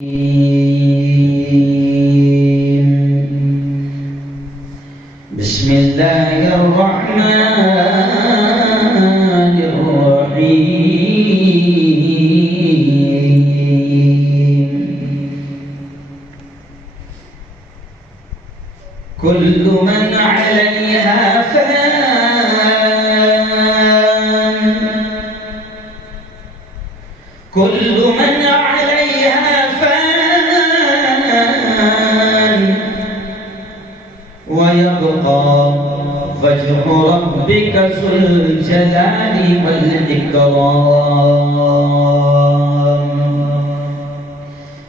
بسم الله الرحمن الرحيم كل من عليها فان كل من عليها فان ويبقى وجه ربك ذو الجلال والإكرام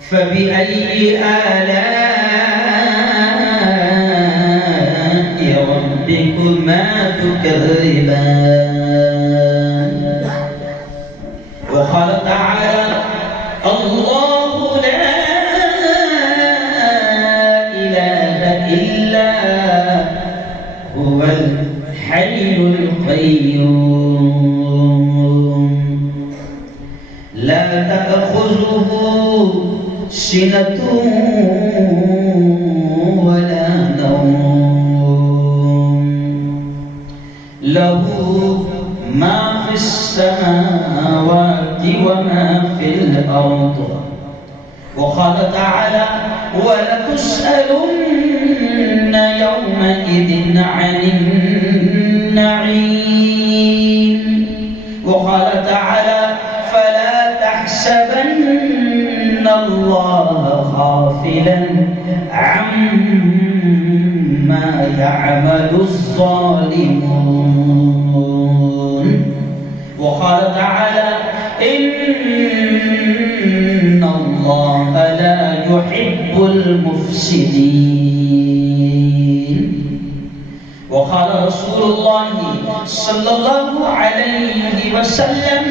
فبأي آلاء ربكما تكذبان وقال تعالى الله لا إله إلا هو الحي القيوم لا تأخذه سنة ولا نوم له ما في السماوات وما في الأرض وقال تعالى ولتسألن يومئذ عن النعيم وقال تعالى فلا تحسبن الله غافلا عما يعمل الظالمون وقال تعالى إن الله لا يحب المفسدين وقال رسول الله صلى الله عليه وسلم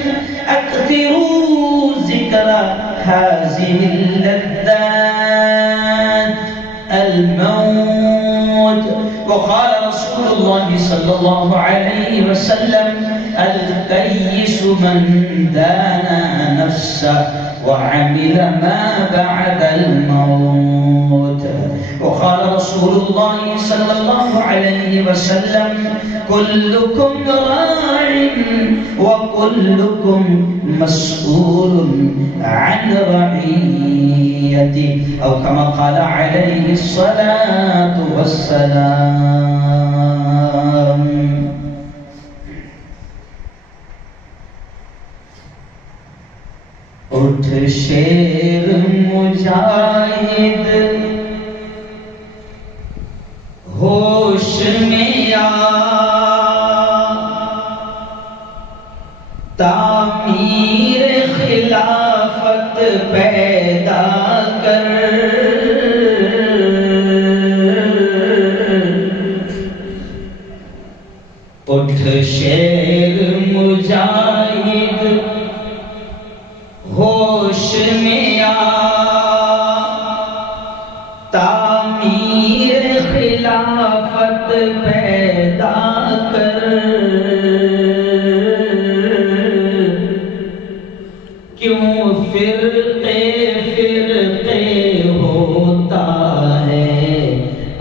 أكثروا ذكر هذه اللذات الموت وقال رسول الله صلى الله عليه وسلم الكيس من دان نفسه وعمل ما بعد الموت وقال رسول الله صلى الله عليه وسلم كلكم راع وكلكم مسؤول عن رعيته أو كما قال عليه الصلاة والسلام اٹھ شیر مجاہد ہوش میں آ تعمیر خلافت پیدا کر اٹھ شیر مجاہد ہوش میں آ تعمیر خلافت پیدا کر کیوں فرقے فرقے ہوتا ہے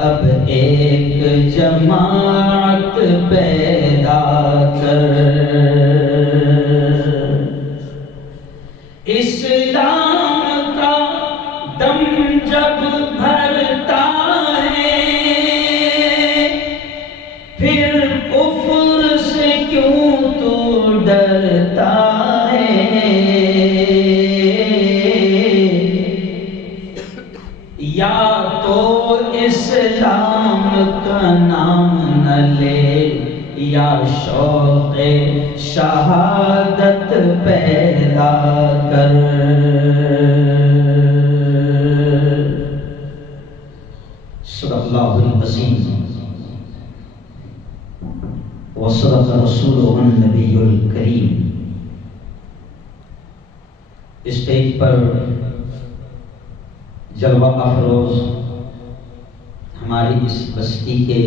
اب ایک جماعت پیدا کر اسلام کا دم جب بھرتا ہے پھر کفر سے کیوں تو ڈرتا ہے یا تو اسلام کا نام نہ لے یا شوق شہادت پیدا کر صدق اللہ العظیم وصدق رسولہ النبی الکریم اسٹیج پر جلوہ افروز ہماری اس بستی کے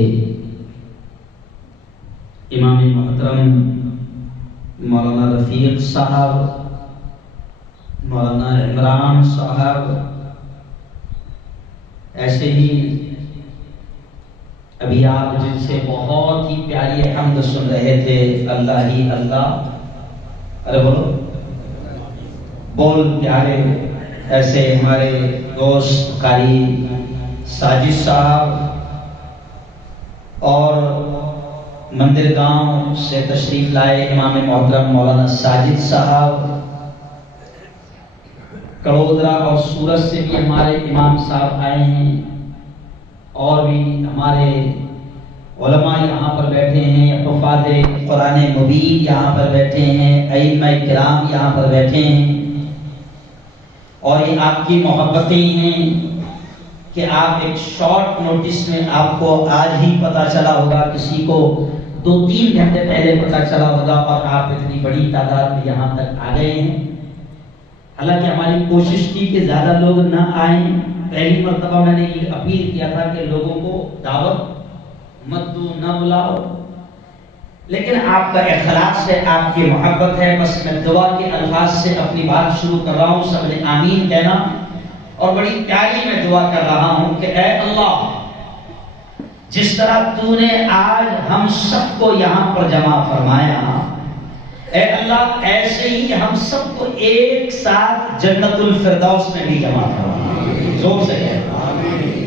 امام محترم مولانا رفیق صاحب، مولانا عمران صاحب، ایسے ہی ابھی آپ جن سے بہت ہی پیاری حمد سن رہے تھے، اللہ ہی اللہ، ارے بولو بول پیارے، ایسے ہمارے دوست قاری ساجد صاحب اور مندر گاؤں سے تشریف لائے امام محترم مولانا ساجد صاحب، کڑودرا اور سورت سے بھی ہمارے امام صاحب آئے ہیں، اور بھی ہمارے علماء یہاں پر بیٹھے ہیں، حفاظ قرآن مبین یہاں پر بیٹھے ہیں، ائمہ کرام یہاں پر بیٹھے ہیں، اور یہ آپ کی محبتیں ہیں کہ آپ ایک شارٹ نوٹس میں، آپ کو آج ہی پتا چلا ہوگا، کسی کو 2-3 گھنٹے پہلے پتا چلا ہوگا، اور آپ اتنی بڑی تعداد میں یہاں تک آ گئے ہیں۔ حالانکہ ہماری کوشش تھی کہ زیادہ لوگ نہ آئیں، پہلی مرتبہ میں نے یہ اپیل کیا تھا کہ لوگوں کو دعوت مت دو، نہ بلاؤ، لیکن آپ کا اخلاص ہے، آپ کی محبت ہے، بس میں دعا کے الفاظ سے اپنی بات شروع کر رہا ہوں، سب نے آمین کہنا، اور بڑی پیاری میں دعا کر رہا ہوں کہ اے اللہ، جس طرح تو نے آج ہم سب کو یہاں پر جمع فرمایا، اے اللہ ایسے ہی ہم سب کو ایک ساتھ جنت الفردوس میں بھی جمع فرما، زور سے ہے۔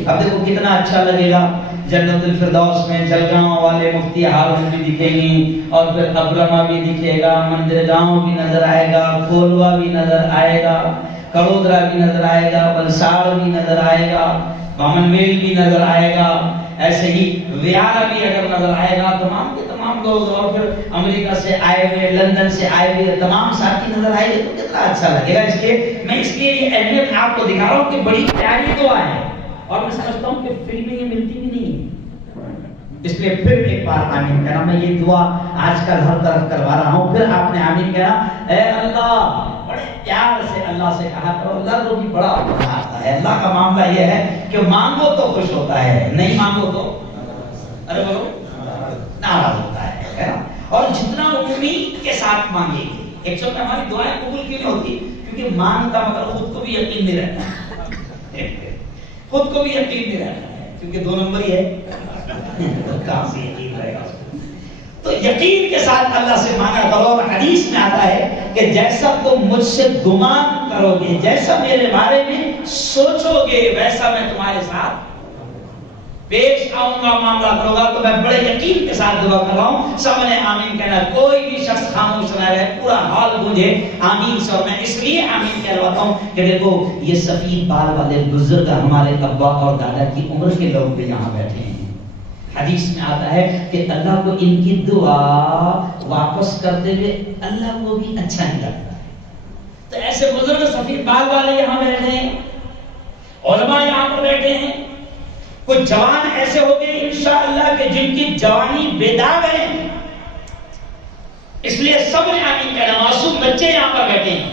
اب دیکھو کتنا اچھا لگے گا جنت الفردوس میں، جلگاؤں والے مفتی ہارون بھی دکھیں گے، اور پھر ابرما بھی دکھے گا، مندر گاؤں بھی نظر آئے گا، کھولوا بھی نظر آئے گا، کڑودرا بھی نظر آئے گا، بلساڑ بھی نظر آئے گا، بامن میل بھی نظر آئے گا، ایسے ہی ویارہ بھی اگر نظر آئے گا، تمام کے تمام لوگ، اور پھر امریکہ سے آئے ہوئے، لندن سے آئے ہوئے تمام ساتھی نظر آئے گے، تو کتنا اچھا لگے گا۔ اس لیے میں یہ اہمیت آپ کو دکھا رہا ہوں کہ بڑی پیاری دعا ہے، اور میں سمجھتا ہوں کہ فری میں یہ ملتی بھی نہیں ہے، اس لیے پھر ایک بار آمین کہنا۔ میں یہ دعا آج کل ہر طرف کروا رہا ہوں، پھر آپ نے آمین کہنا۔ اے اللہ، بڑے پیار سے اللہ سے کہا کرو، اللہ کو بھی بڑا مزہ آتا ہے۔ اللہ کا معاملہ یہ ہے کہ مانگو تو خوش ہوتا ہے، نہیں مانگو تو ارے بولو ناراض ہوتا ہے نا۔ اور جتنا امید کے ساتھ مانگے گی، ایک شخص ہماری دعائیں قبول کیوں نہیں ہوتی؟ کیونکہ مانگتا مگر خود کو بھی یقین نہیں رہتا، خود کو بھی یقین نہیں رہتا ہے، کیونکہ 2 نمبر ہی ہے، کہاں سے یقین رہے گا؟ تو یقین کے ساتھ اللہ سے مانگا کرو، اور حدیث میں آتا ہے کہ جیسا تم مجھ سے گمان کرو گے، جیسا میرے بارے میں سوچو گے، ویسا میں تمہارے ساتھ پیش آؤں گا، معاملہ کرو گا۔ تو میں بڑے یقین کے ساتھ دعا کر رہا ہوں، سب نے آمین کہنا، کوئی بھی شخص خاموش نہ رہے، پورا ہال گونجے آمین سے۔ اور میں اس لیے آمین کہلواتا ہوں کہ دیکھو یہ سفید بال والے بزرگ ہمارے ابا اور دادا کی عمر کے لوگ بھی یہاں بیٹھے ہیں۔ حدیث میں آتا ہے کہ اللہ کو ان کی دعا واپس کرتے ہوئے اللہ کو بھی اچھا نہیں لگتا ہے۔ تو ایسے بزرگ سفید بال والے یہاں بیٹھے ہیں، علماء یہاں پر بیٹھے ہیں، کچھ جوان ایسے ہو گئے انشاءاللہ کہ جن کی جوانی بے داغ ہے، اس لیے سب نے آمین کہنا۔ معصوم بچے یہاں پر بیٹھے ہیں،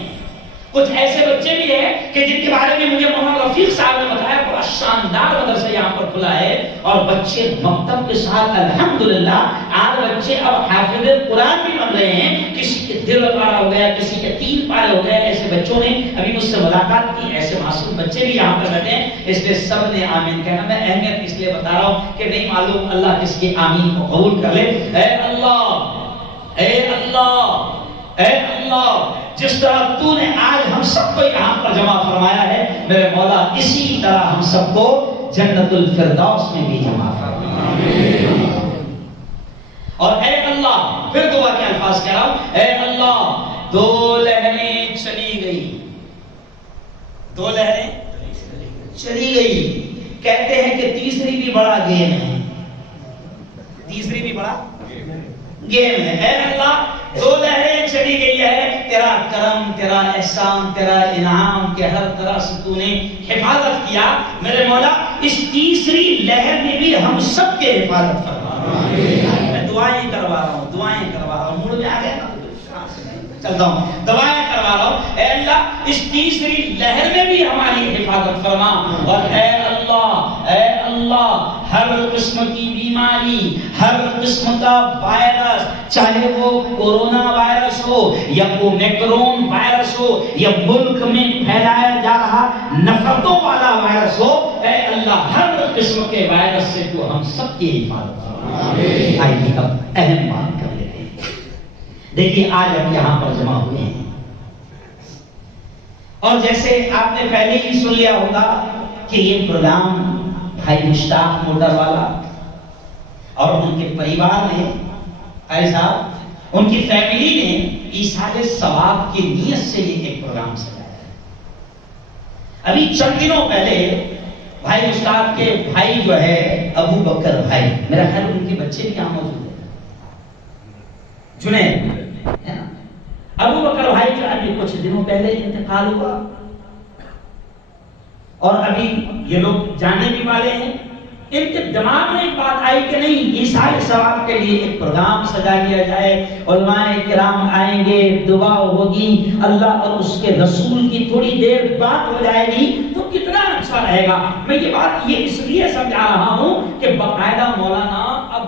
کچھ ایسے بچے بھی ہیں کہ جن کے بارے میں مجھے محمد رفیق صاحب نے بتایا، بڑا شاندار مدرسہ یہاں پر کھلا ہے، اور بچے مکتب کے ساتھ الحمدللہ آج بچے اب حافظ قرآن بھی بن رہے ہیں، کسی کے دل پارا ہو گیا، کسی کے 3 پارے ہو گئے۔ ایسے بچوں نے ابھی مجھ سے ملاقات کی، ایسے معصوم بچے بھی یہاں پر بیٹھے ہیں، اس لیے سب نے آمین کہنا۔ میں اہمیت اس لیے بتا رہا ہوں کہ نہیں معلوم اللہ کس کی آمین کو قبول کر لے۔ اے اللہ، اے اللہ، اے اللہ، جس طرح تو نے آج ہم سب کو یہاں پر جمع فرمایا ہے، میرے مولا اسی طرح ہم سب کو جنت الفردوس میں بھی جمع فرما۔ اور اے اللہ، پھر دعا کے الفاظ کہہ رہا ہوں، اے اللہ 2 لہریں چلی گئی، 2 لہریں چلی گئی، کہتے ہیں کہ تیسری بھی بڑا گیم ہے، تیسری بھی بڑا گیم ہے۔ اے اللہ 2 لہریں چلی گئی ہے، تیرا کرم، تیرا احسان، تیرا انعام کے ہر طرح سے تو نے حفاظت کیا، میرے مولا اس تیسری لہر میں بھی ہم سب کے حفاظت فرما۔ میں دعائیں کروا رہا ہوں، دعائیں کروا رہا ہوں، موڈ میں آ گیا نا، چلتا ہوں، دعائیں کروا رہا ہوں۔ اے اللہ اس تیسری لہر میں بھی ہماری حفاظت فرما، اور اے اللہ، اے اللہ ہر قسم کی بیماری، ہر قسم کا وائرس، چاہے وہ کورونا وائرس ہو یا اومیکرون وائرس ہو یا ملک میں پھیلایا جا رہا نفرتوں والا وائرس ہو، اے اللہ ہر قسم کے وائرس سے تو ہم سب کی حفاظت آمین۔ آئیے اب اہم بات کر لیتے ہیں۔ دیکھیے آج ہم یہاں پر جمع ہوئے ہیں اور جیسے آپ نے پہلے ہی سن لیا ہوگا کہ یہ پروگرام بھائی مشتاق موٹر والا اور ان کے پریوار نے، ایسا ان کی فیملی نے ایصال ثواب کی نیت سے یہ ایک پروگرام سجایا ہے۔ ابھی چند دنوں پہلے بھائی مشتاق کے بھائی جو ہے ابو بکر بھائی، میرا خیال ان کے بچے بھی یہاں موجود ہیں، جنید ہے نا، ابو بکر بھائی جو ابھی کچھ دنوں پہلے انتقال ہوا اور ابھی یہ لوگ جانے بھی والے ہیں۔ ان کے دماغ میں ایک بات آئی کہ نہیں، ایصال ثواب کے لیے ایک پروگرام سجا لیا جائے، علماء کرام آئیں گے، دعا ہوگی، اللہ اور اس کے رسول کی تھوڑی دیر بات ہو جائے گی تو کتنا اچھا رہے گا۔ میں یہ بات یہ اس لیے سمجھا رہا ہوں کہ باقاعدہ مولانا اب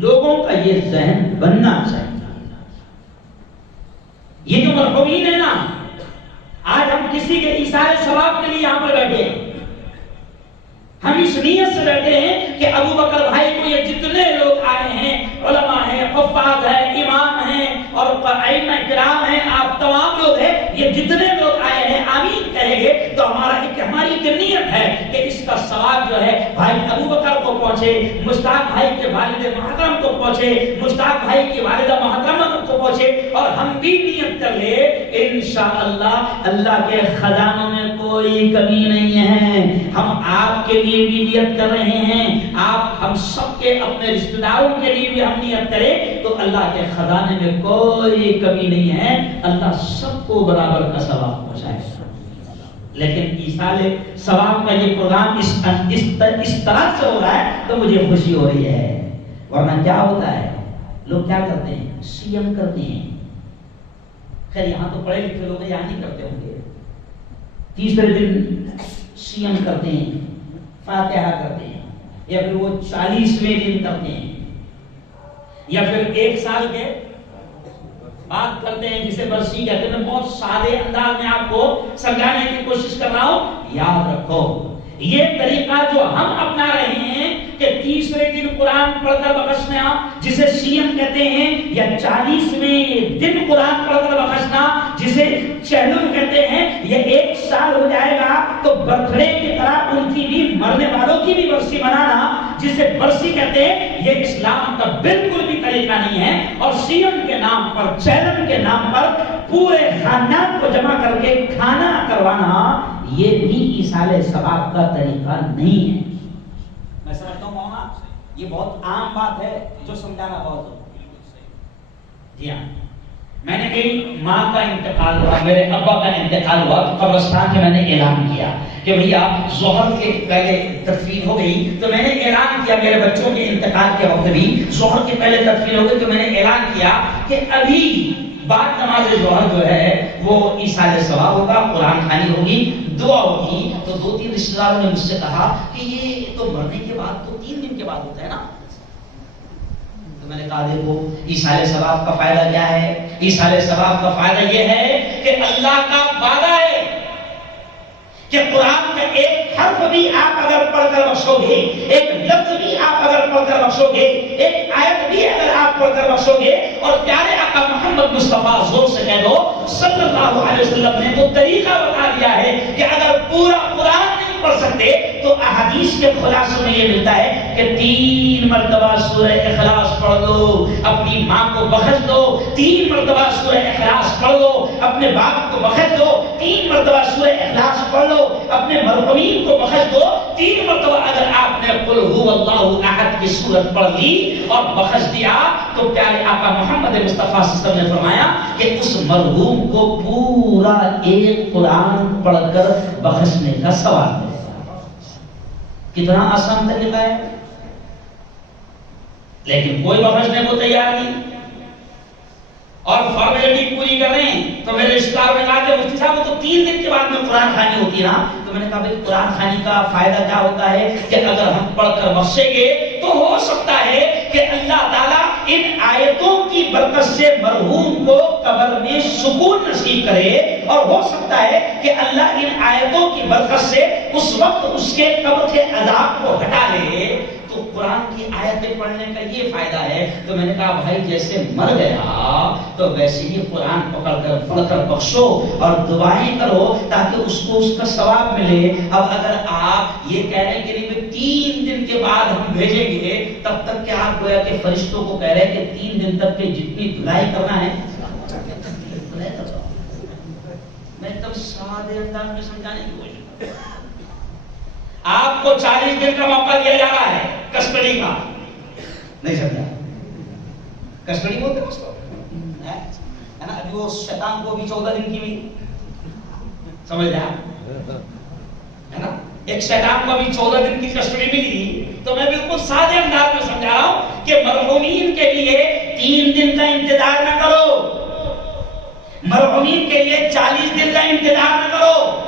لوگوں کا یہ ذہن بننا چاہیے۔ یہ جو مرحومین ہیں نا، آج ہم کسی کے ایصال ثواب کے لیے یہاں پر بیٹھے ہیں، ہم اس نیت سے بیٹھے ہیں کہ ابو بکر بھائی کو یہ جتنے لوگ آئے ہیں، علماء ہیں، حفاظ ہیں، امام ہیں اور ائمہ کرام ہیں، آپ تمام لوگ ہیں، یہ جتنے لوگ آئے ہیں آمین کہیں گے تو ہماری نیت ہے کہ اس کا ثواب جو ہے بھائی ابو بکر کو پہنچے، مشتاق بھائی کے والد محترم کو پہنچے، مشتاق بھائی کی والدہ محترمہ کو پہنچے، اور ہم بھی نیت کر لے انشاءاللہ اللہ کے خزانوں میں کوئی کمی نہیں ہے۔ ہم آپ کے لیے بھی نیت کر رہے ہیں، آپ ہم سب کے اپنے رشتہ داروں کے لیے بھی ہم نیت کریں تو اللہ کے خزانے میں کوئی کمی نہیں ہے، اللہ سب کو برابر کا ثواب پہنچائے۔ لیکن ایصال ثواب کا یہ پروگرام اس طرح سے ہو رہا ہے تو مجھے خوشی ہو رہی ہے، ورنہ کیا ہوتا ہے لوگ کیا کرتے ہیں، سی ایم کرتے ہیں، خیر یہاں تو پڑھے لکھے لوگ یہاں نہیں کرتے ہوں گے، تیسرے دن سی ایم کرتے ہیں، فاتحہ کرتے ہیں، یا پھر وہ 40ویں دن کرتے ہیں، یا پھر 1 سال کے بات کرتے ہیں جسے برسی کہتے ہیں۔ میں بہت سادے انداز میں آپ کو سمجھانے کی کوشش کر رہا ہوں، یاد رکھو یہ طریقہ جو ہم اپنا رہے ہیں کہ 30ویں دن قرآن پڑھ کر بخشنا جسے سی ایم کہتے ہیں، یا 40ویں دن قرآن پڑھ کر بخشنا جسے چہلم کہتے ہیں، یہ 1 سال ہو جائے گا تو برتھ ڈے کی طرح ان کی بھی، مرنے والوں کی بھی برسی منانا جسے برسی کہتے ہیں، یہ اسلام کا بالکل بھی طریقہ نہیں ہے۔ اور سی ایم کے نام پر، چہلم کے نام پر پورے خاندان کو جمع کر کے کھانا کروانا، یہ بھی ایصال ثواب کا طریقہ نہیں ہے۔ میں سمجھتا ہوں مولانا یہ بہت عام بات ہے جو سمجھانا بہت ضروری ہے۔ جی ہاں، میں نے کہیں ماں کا انتقال ہوا، میرے ابا کا انتقال ہوا تو قبرستان میں نے اعلان کیا کہ بھیا ظہر کے پہلے تدفین ہو گئی، تو میں نے اعلان کیا میرے بچوں کے انتقال کے وقت بھی ظہر کے پہلے تدفین ہو گئی، تو میں نے اعلان کیا کہ ابھی بعد نماز ظہر جو ہے وہ ایصال ثواب ہوگا، قرآن خوانی ہوگی، دعا ہوگی۔ تو 2-3 رشتہ داروں نے مجھ سے کہا کہ یہ تو مرنے کے بعد تو 3 دن کے بعد ہوتا ہے نا، تو میں نے کہا دیکھو ایصال ثواب کا فائدہ کیا ہے، ایصال ثواب کا فائدہ یہ ہے کہ اللہ کا وعدہ ہے کہ قرآن کا ایک حرف بھی آپ اگر پڑھ کر بخشو گے، ایک لفظ بھی آپ اگر پڑھ کر بخشو گے، ایک آیت بھی اگر آپ پڑھ کر بخشو گے، اور پیارے آقا محمد مصطفیٰ زور سے کہہ دو صلی اللہ علیہ وسلم نے تو طریقہ بتا دیا ہے کہ اگر پورا قرآن نہیں پڑھ سکتے تو احادیث کے خلاصے میں یہ ملتا ہے کہ 3 مرتبہ سورہ اخلاص پڑھ لو، اپنی ماں کو بخش دو، 3 مرتبہ سورہ اخلاص پڑھ لو، اپنے باپ کو بخش دو، 3 مرتبہ سورہ اخلاص پڑھ لو، اپنے مرحومین کو بخش دو، 3 مرتبہ اگر آپ نے قل هو اللہ احد کی سورت پڑھ لی اور بخش دیا تو پیارے آقا محمد مصطفیٰ صلی اللہ علیہ وسلم نے فرمایا کہ اس مرحوم کو پورا ایک قرآن پڑھ کر بخشنے کا ثواب ملے گا۔ کتنا آسان طریقہ ہے، لیکن کوئی بخشنے کو تیار نہیں۔ اور فارمیلٹی پوری کر رہے ہیں. تو میرے رشتہ داروں نے کہا کہ مفتی صاحب وہ تو 3 دن کے بعد میں قرآن خوانی ہوتی ہے نا. تو میں نے کہا بھائی قرآن خوانی کا فائدہ کیا ہوتا ہے کہ اگر ہم پڑھ کر بخشیں گے تو ہو سکتا ہے کہ اللہ تعالیٰ ان آیتوں کی برکت سے مرحوم کو قبر میں سکون نصیب کرے, اور ہو سکتا ہے کہ اللہ ان آیتوں کی برکت سے اس وقت اس کے قبر کے عذاب کو ہٹا لے. تو قرآن کی آیتیں پڑھنے کا یہ فائدہ ہے. تو میں نے کہا بھائی جیسے مر گیا تو ویسے ہی قرآن پکڑ کر پڑھ کر بخشو اور دعائیں کرو تاکہ اس کو اس کا ثواب ملے. اب اگر آپ یہ کہہ رہے ہیں کہ نہیں 3 دن کے بعد ہم بھیجیں گے, تب تک کیا آپ گویا کہ فرشتوں کو کہہ رہے ہیں کہ 3 دن تک کے جتنی دھلائی کرنا ہے میں تب سادے انداز میں سمجھانے کی کوشش. آپ کو 40 دن کا موقع دیا جا رہا ہے کسٹڈی کا, نہیں سمجھا؟ کسٹڈی بولتے ہیں اس کو, ہے نا. ابھی وہ شیطان کو بھی 14 دن کی بھی سمجھ رہا ہے نا, ایک شیطان کو ابھی 14 دن کی کسٹڈی ملی. تو میں بالکل سادے انداز میں سمجھا رہا ہوں کہ مرحومین کے لیے 3 دن کا انتظار نہ کرو, مرحومین کے لیے 40 دن کا انتظار نہ کرو,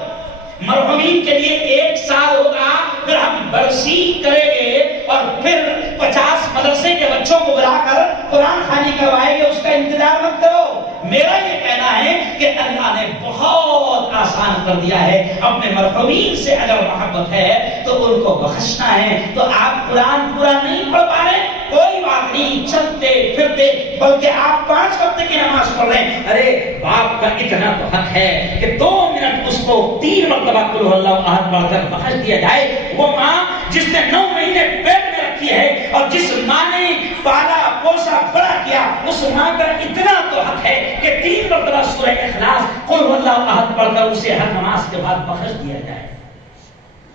مرحومین کے لیے 1 سال ہوگا, پھر ہم برسی کریں گے اور پھر 50 مدرسے کے بچوں کو بلا کر قرآن خوانی کروائیں گے. اس کا انتظار مت کرو. میرا یہ کہنا ہے کہ اللہ نے بہت آسان کر دیا ہے. اپنے مرحومین سے اگر محبت ہے تو ان کو بخشنا ہے. تو آپ قرآن پورا نہیں پڑھ پا رہے, کوئی بات نہیں, چلتے پھرتے, بلکہ آپ 5 وقت کی نماز پڑھ رہے ہیں. ارے باپ کا اتنا تو حق ہے کہ 2 منٹ اس کو 3 مرتبہ قل هو اللہ احد پڑھ کر بخش دیا جائے. وہ ماں جس نے 9 مہینے پیٹ میں رکھی ہے اور جس ماں نے پالا پوسا بڑا کیا, اس ماں کا اتنا تو حق ہے کہ 3 مرتبہ سورہ اخلاص قل هو اللہ احد پڑھ کر اسے ہر نماز کے بعد بخش دیا جائے.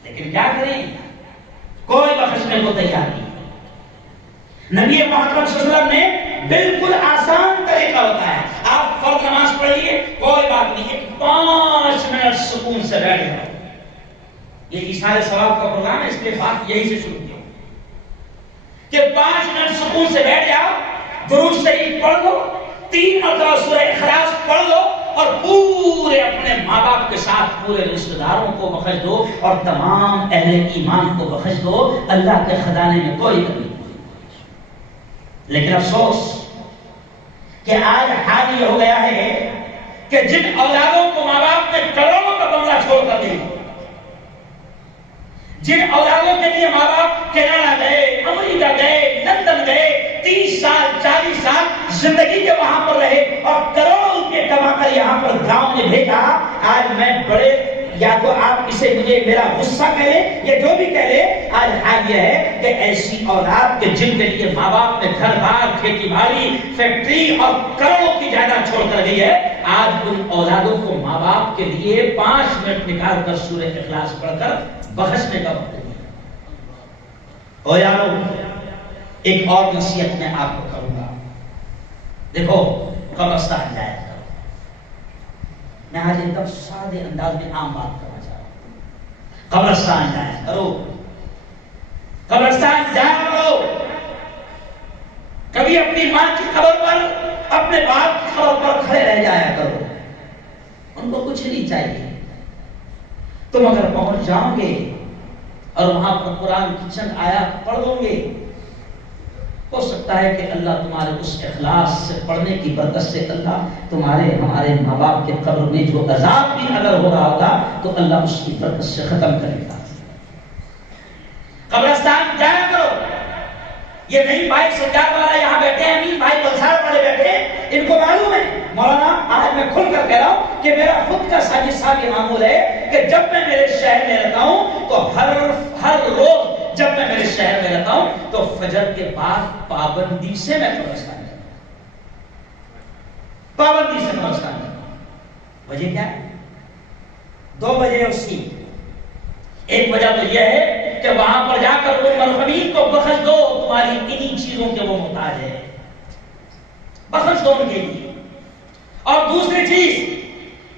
لیکن کیا کریں, کوئی بخشنے کو تیار نہیں. نبی محمد صلی اللہ علیہ وسلم نے بالکل آسان طریقہ ہوتا ہے. آپ فرض نماز پڑھیے, کوئی بات نہیں, 5 منٹ سکون سے بیٹھ جاؤ. یہ اشارے ثواب کا پروگرام ہے, اس لیے بات یہی سے شروع کی کہ 5 منٹ سکون سے بیٹھ جاؤ, درود شریف پڑھ لو, 3 مرتبہ سورہ اخلاص پڑھ لو, اور پورے اپنے ماں باپ کے ساتھ پورے رشتہ داروں کو بخش دو اور تمام اہل ایمان کو بخش دو. اللہ کے خزانے میں کوئی کمی نہیں. لیکن افسوس کہ آج حال یہ ہو گیا ہے کہ جن اولادوں کو ماں باپ نے کروڑوں کا بنگلہ چھوڑ کر دیا, جن اولادوں کے لیے ماں باپ کینیڈا گئے, امریکہ گئے, لندن گئے, 30 سال 40 سال زندگی کے وہاں پر رہے اور کروڑوں روپے کما کر یہاں پر گاؤں نے بھیجا. آج میں بڑے, یا تو آپ اسے مجھے میرا غصہ کہہ لے یا جو بھی کہہ لے, آج حال یہ ہے کہ ایسی اولاد کے جن کے لیے ماں باپ نے گھر بار, کھیتی باڑی, فیکٹری اور کروڑوں کی جائیداد چھوڑ کر گئی ہے, آج ان اولادوں کو ماں باپ کے لیے 5 منٹ نکال کر سورہ اخلاص پڑھ کر بخشنے کا وقت نہیں. او یارو, ایک اور نصیحت میں آپ کو کروں گا. دیکھو, قبرستان جایا کرو. میں آج ایک دم سادے انداز میں عام بات کرنا چاہ رہا ہوں. قبرستان جایا کرو, قبرستان جایا کرو. کبھی اپنی ماں کی قبر پر, اپنے باپ کی قبر پر کھڑے رہ جایا کرو. ان کو کچھ نہیں چاہیے. تم اگر پہنچ جاؤ گے اور وہاں پر قرآن کی چند آیات پڑھ لو گے, ہو سکتا ہے کہ اللہ تمہارے اس اخلاص سے پڑھنے کی برکت سے اللہ تمہارے ہمارے ماں باپ کے قبر میں جو عذاب بھی اگر ہو رہا ہوگا تو اللہ اس کی برکت سے ختم کرے گا. قبرستان جایا کرو. یہ نہیں بھائی سجاد والا یہاں بیٹھے ہیں, امین بھائی بلسار والے بیٹھے ہیں, ان کو معلوم ہے. مولانا آج میں کھل کر کہہ رہا ہوں کہ میرا خود کا ساجد صاحب یہ معمول ہے کہ جب میں میرے شہر میں رہتا ہوں تو ہر روز جب میں میرے شہر میں رہتا ہوں تو فجر کے بعد پابندی سے میں قبرستان جاتا ہوں, پابندی سے قبرستان جاتا ہوں. وجہ کیا ہے؟ 2 وجہ اس کی. ایک وجہ تو یہ ہے کہ وہاں پر جا کر ان مرحومین کو بخش دو, تمہاری انہی چیزوں کے وہ محتاج ہے, بخش دو ان کے لیے. اور دوسری چیز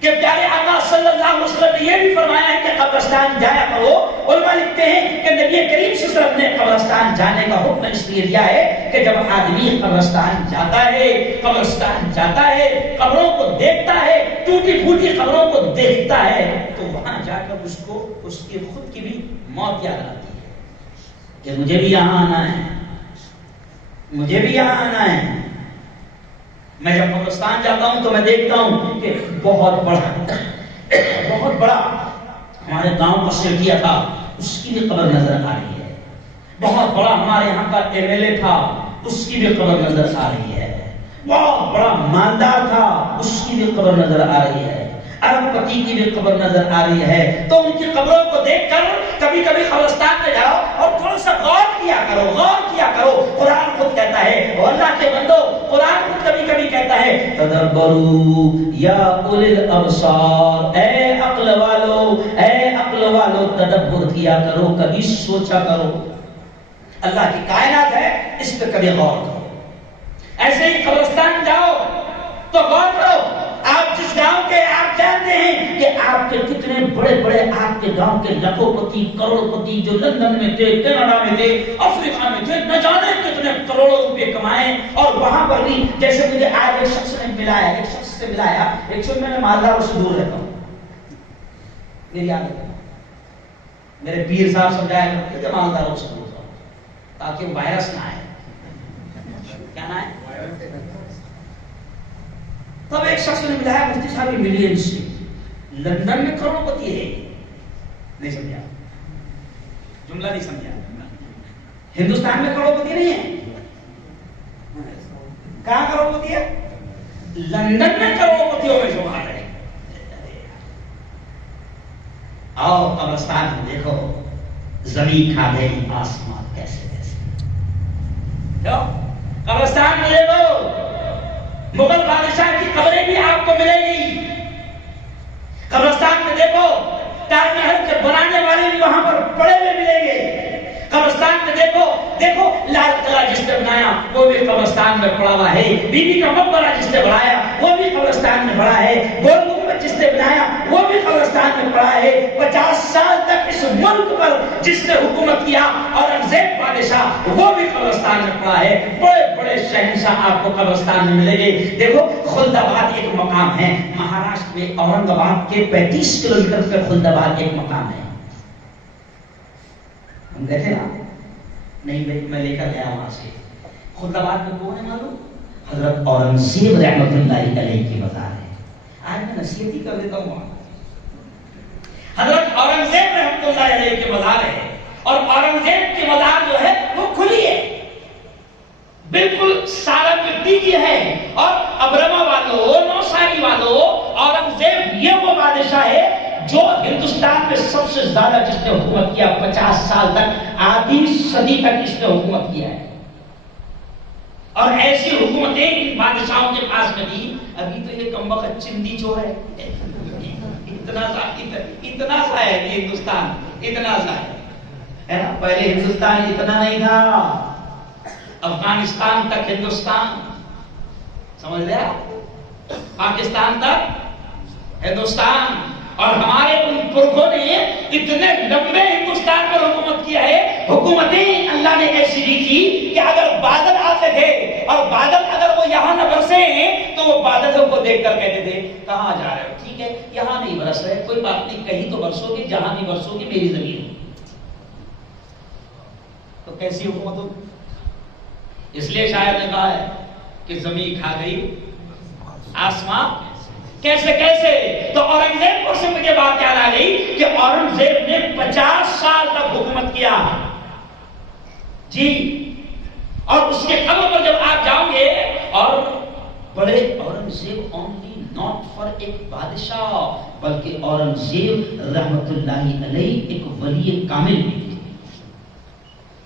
کہ پیارے آقا صلی اللہ علیہ وسلم نے یہ بھی فرمایا ہے کہ قبرستان جایا کرو علماء لکھتے ہیں کہ نبی کریم صلی اللہ علیہ وسلم نے قبرستان جانے کا حکم اس لیے دیا ہے کہ جب آدمی قبرستان جاتا ہے قبروں کو دیکھتا ہے، ٹوٹی پھوٹی قبروں کو دیکھتا ہے، تو وہاں جا کر اس کو اس کی خود کی بھی موت یاد آتی ہے کہ مجھے بھی یہاں آنا ہے، مجھے بھی یہاں آنا ہے۔ میں جب قبرستان جاتا ہوں تو میں دیکھتا ہوں کہ بہت بڑا ہمارے گاؤں کا سیٹیا تھا، اس کی بھی قبر نظر آ رہی ہے۔ بہت بڑا ہمارے یہاں کا ایم ایل اے تھا، اس کی بھی قبر نظر آ رہی ہے۔ بہت بڑا مالدار تھا، اس کی بھی قبر نظر آ رہی ہے۔ ارب پتی کی بھی قبر نظر آ رہی ہے۔ تو ان کی قبروں کو دیکھ کر کبھی کبھی قبرستان میں جاؤ اور تھوڑا سا غور کیا کرو۔ قرآن خود کہتا ہے، اللہ کے بندو، قرآن خود کبھی کبھی کہتا ہے تدبروا یا اولی الابصار، اے عقل والو تدبر کیا کرو، کبھی سوچا کرو۔ اللہ کی کائنات ہے، اس پہ کبھی غور کرو۔ ایسے ہی قبرستان جاؤ تو غور کرو۔ آپ جس گاؤں کے، آپ جانتے ہیں کہ آپ کے کتنے بڑے آپ کے گاؤں کے لاکھوں پتی، کروڑ پتی جو لندن میں تھے، کینیڈا میں تھے، افریقہ میں تھے، نہ جانے کتنے کروڑوں روپے کمائے، اور وہاں پر بھی جیسے مجھے آج ایک شخص سے ملایا، ایک شخص میں مالداروں سے دور رہتا ہوں، میری عادت ہے، میرے پیر صاحب سمجھایا کرتے تھے مالداروں سے دور رہو تاکہ وہ وائرس نہ آئے۔ کیا نہ ہے؟ تب ایک شخص نے ملایا، مفتی صاحب ملین سے، لندن میں کروڑ پتی ہے، نہیں سمجھا، جملہ نہیں سمجھا، ہندوستان میں کروڑ پتی نہیں ہے، کہاں کروڑ پتی ہے؟ لندن میں کروڑ پتیوں میں شمار ہے۔ آؤ قبرستان میں دیکھو، زمین کھا گئی آسمان کیسے قبرستان میں دیکھو، مغل بادشاہ کی قبریں بھی آپ کو ملے گی۔ قبرستان میں دیکھو، تاج محل کے بنانے والے بھی وہاں پر پڑے ہوئے ملیں گے۔ قبرستان میں دیکھو لال قلعہ جس نے بنایا وہ بھی قبرستان میں پڑا ہوا ہے، بی بی کا مقبرہ جس نے بنایا وہ بھی قبرستان میں پڑا ہے، گول گنبد جس نے بنایا وہ بھی قبرستان میں پڑا ہے۔ 50 سال تک اس ملک پر جس نے حکومت کیا اورنگزیب بادشاہ، وہ بھی قبرستان میں پڑا ہے۔ بڑے شہنشاہ آپ کو قبرستان میں ملیں گے۔ دیکھو خلد آباد ایک مقام ہے، مہاراشٹر میں اورنگ آباد کے 35 کلومیٹر پہ خلد آباد ایک مقام ہے۔ ہم گئے تھے نا، نہیں میں لے کر گیا وہاں سے۔ خلد آباد میں کون ہے معلوم؟ حضرت اورنگزیب رحمۃ اللہ علیہ کی مزار ہے۔ آج میں نصیحت ہی کر دیتا ہوں، حضرت اورنگزیب رحمۃ اللہ علیہ کی مزار ہے، اور اورنگزیب کی مزار جو ہے وہ کھلی ہے، بالکل سارا مٹی کی ہے۔ اور ابرما والوں، نوساری والوں، اورنگزیب یہ وہ بادشاہ ہے جو ہندوستان میں سب سے زیادہ جس نے حکومت کیا، 50 سال تک، آدھی صدی تک اس نے حکومت کیا ہے۔ اور ایسی حکومتیں ان بادشاہوں کے پاس میں تھی۔ ابھی تو یہ کمبخت چندی چور ہے، اتنا سا ہے یہ ہندوستان، اتنا سا ہے نا۔ پہلے ہندوستان اتنا نہیں تھا، افغانستان تک ہندوستان، سمجھ لیا، پاکستان تک ہندوستان، اور ہمارے ان پرکھوں نے اتنے لمبے ہندوستان پر حکومت کیا ہے۔ حکومتیں اللہ نے ایسی دی تھی کہ اگر بادل آتے تھے اور بادل اگر وہ یہاں نہ برسے تو وہ بادلوں کو دیکھ کر کہتے تھے کہاں جا رہے ہو؟ ٹھیک ہے یہاں نہیں برس رہے، کوئی بات نہیں، کہیں تو برسو گے، جہاں نہیں برسو گے میری زمین۔ تو کیسی حکومت ہو؟ اس لیے شاعر نے کہا ہے کہ زمین کھا گئی آسمان کیسے کیسے۔ تو اورنگزیب پر سے مجھے بات یاد آ گئی کہ اورنگزیب نے 50 سال تک حکومت کیا جی، اور اس کے قبر پر جب آپ جاؤ گے، اور بڑے اورنگزیب اونلی ناٹ فار ایک بادشاہ، بلکہ اورنگزیب رحمت اللہ علیہ ایک ولی کامل بھی تھے۔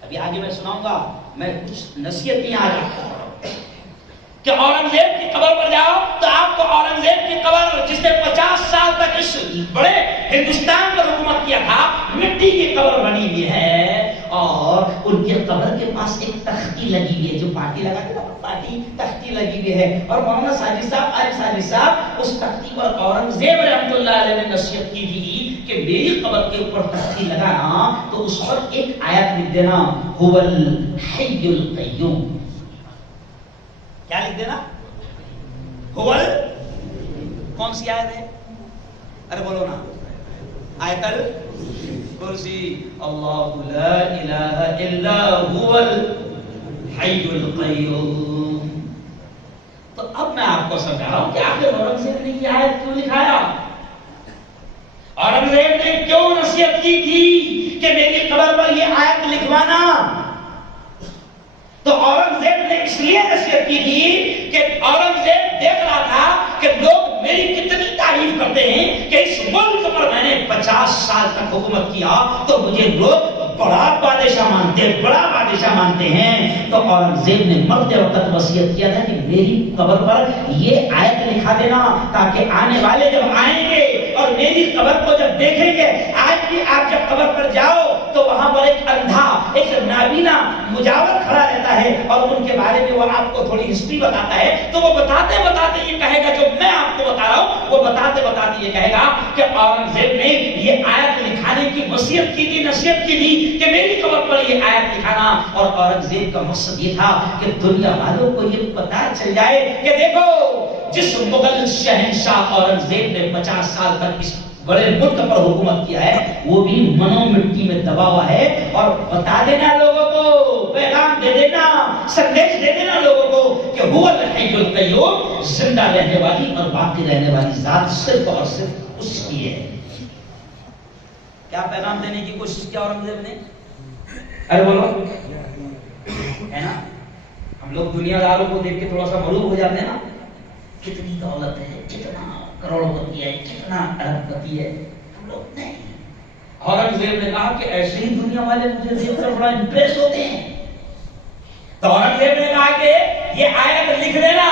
ابھی آگے میں سناؤں گا، میں کچھ نصیحتیں آج آپ کو کہ اورنگزیب کی قبر پر جاؤ تو آپ کو اورنگزیب کی قبر جس نے 50 سال تک اس بڑے ہندوستان پر حکومت کیا تھا، مٹی کی قبر بنی ہوئی ہے، اور ان کے قبر کے پاس ایک تختی لگی ہوئی ہے، جو پارٹی لگاتے ہیں پارٹی، تختی لگی ہوئی ہے، اور مولانا ساجد صاحب اس تختی پر اورنگزیب رحمۃ اللہ علیہ نے نصیحت کی تھی کہ میری قبر کے اوپر تختی لگانا تو اس پر ایک آیت لکھ دینا، هو الحی القیوم. کیا لکھ دینا؟ کون سی آیت ہے؟ ارے بولو نا، آیت الکرسی. اللہ لا الہ الا هو الحی القیوم. تو اب میں آپ کو سمجھا رہا ہوں کہ آخر اورنگزیب نے یہ آیت کیوں لکھایا، اورنگزیب نے کیوں نصیحت کی تھی کہ میری قبر پر یہ آیت لکھوانا. تو اورنگزیب نے اس لیے نصیحت کی تھی کہ اورنگزیب دیکھ رہا تھا کہ لوگ میری کتنی تعریف کرتے ہیں کہ اس ملک پر میں نے 50 سال تک حکومت کیا تو مجھے لوگ بڑا بادشاہ مانتے ہیں. تو اورنگزیب نے مرتے وقت وصیت کیا تھا کہ میری قبر پر یہ آیت لکھا دینا تاکہ آنے والے جب آئیں گے اور میری قبر کو جب دیکھیں گے. آج بھی آپ جب قبر پر جاؤ تو وہاں پر ایک اندھا، ایک نابینا مجاور کھڑا رہتا ہے اور ان کے بارے میں وہ آپ کو تھوڑی ہسٹری بتاتا ہے. تو وہ بتاتے یہ کہے گا جو میں آپ کو بتا رہا ہوں، وہ بتاتے یہ کہے گا کہ اورنگزیب نے یہ آیت لکھانے کی وصیت کی تھی، نصیحت کی تھی کہ میری قبر پر یہ آیت لکھانا. اور اورنگزیب کا مقصد یہ تھا کہ دنیا والوں کو یہ پتہ چل جائے کہ دیکھو جس مغل شہنشاہ اورنگزیب نے 50 سال تک اس بڑے ملک پر حکومت کیا ہے وہ بھی منو مٹی میں دبا ہوا ہے. اور بتا دینا لوگوں کو، پیغام دے دینا، سندیش دے دینا لوگوں کو کہ هو الحی القیوم، زندہ رہنے والی اور باقی رہنے والی ذات صرف اور صرف اس کی ہے. کیا پیغام دینے کی کوشش کیا اورنگزیب نے؟ ارے بولو ہے نا. ہم لوگ دنیا داروں کو دیکھ کے تھوڑا سا مغلوب ہو جاتے ہیں نا، کتنی دولت ہے، کتنا کروڑپتی ہے، کتنا ارب پتی ہے. ہم لوگ نہیں. اورنگزیب نے کہا کہ ایسے ہی دنیا والے مجھے دیکھ کر بڑا امپریس ہوتے ہیں. تو اورنگزیب نے کہا کہ یہ آیت لکھ دینا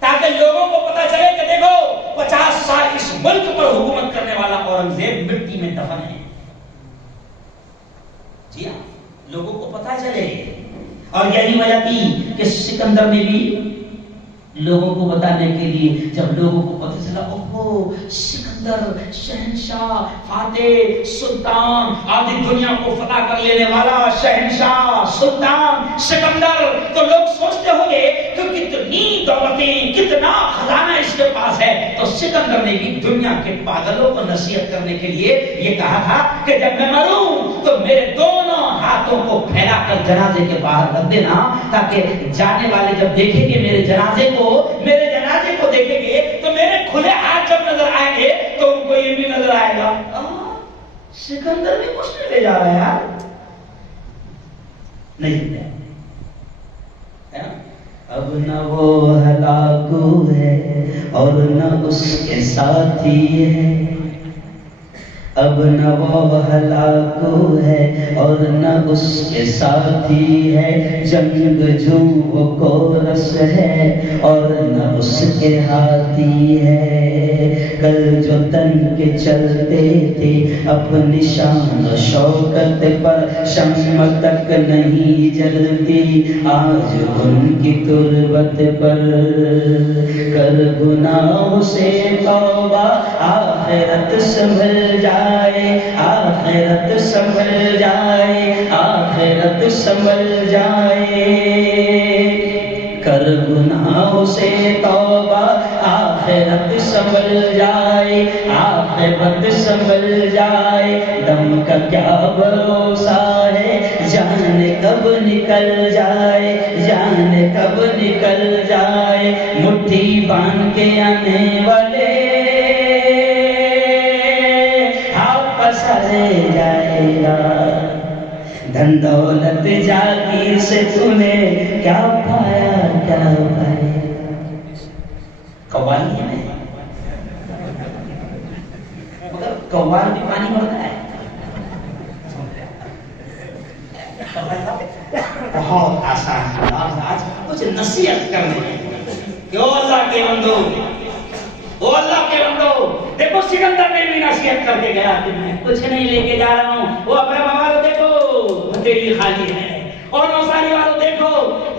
تاکہ لوگوں کو پتا چلے کہ دیکھو 50 سال اس ملک پر حکومت کرنے والا اورنگزیب مٹی میں دفن ہے. جی ہاں، لوگوں کو پتا چلے. اور یہی وجہ تھی کہ سکندر نے بھی لوگوں کو بتانے کے لیے، جب لوگوں کو پتہ چلا اوہو سکندر شہنشاہ، فاتح، سلطان، آدھی دنیا کو فتح کر لینے والا شہنشاہ، سلطان سکندر، تو لوگ سوچتے ہوں گے کہ کتنی دولتیں، کتنا خزانہ اس کے پاس ہے. تو سکندر نے بھی دنیا کے پاگلوں کو نصیحت کرنے کے لیے یہ کہا تھا کہ جب میں مروں تو میرے دونوں ہاتھوں کو پھیلا کر جنازے کے باہر رکھ دینا تاکہ جانے والے جب دیکھیں گے میرے جنازے کو دیکھیں گے تو میرے کھلے ہاتھ جب نظر آئیں گے تو ان کو یہ بھی نظر آئے گا سکندر بھی کچھ نہیں لے جا رہا ہے یار. نہیں ہے اب نہ وہ ہلاکو ہے اور نہ اس کے ساتھی ہے. اب نہ وہ ہلاکو ہے اور نہ اس کے ساتھی ہے. جنگ جو وہ کورس ہے اور نہ اس کے ہاتھی ہے. کل جو تن کے چلتے تھے اپنی شان و شوکت پر شمع تک نہیں جلتی آج ان کی تربت پر. کر گناہوں سے توبہ آخرت سنبھل جائے، آخرت سنبھل جائے، آخرت سنبھل جائے. کر گناہوں سے توبہ آخرت سنبھل جائے، آخرت سنبھل جائے. دم کا کیا بھروسہ ہے جان کب نکل جائے، جان کب نکل جائے. مٹھی باندھ کے آنے والے لے جائے گا. دھن دولت جاگیر سے تو نے کیا پایا کیا پایا. قوالی میں مگر قوال بھی پانی بھرتا ہے. بہت آسان آج کچھ نصیحت کرنے کہ او اللہ کے بندو، او اللہ کے بندو. دیکھو سکندر نے بھی نصیحت کر کے گیا کہ میں کچھ نہیں لے کے جا رہا ہوں. وہ اپنے والوں دیکھو ہتھیلی خالی ہے، اور نوساری والوں دیکھو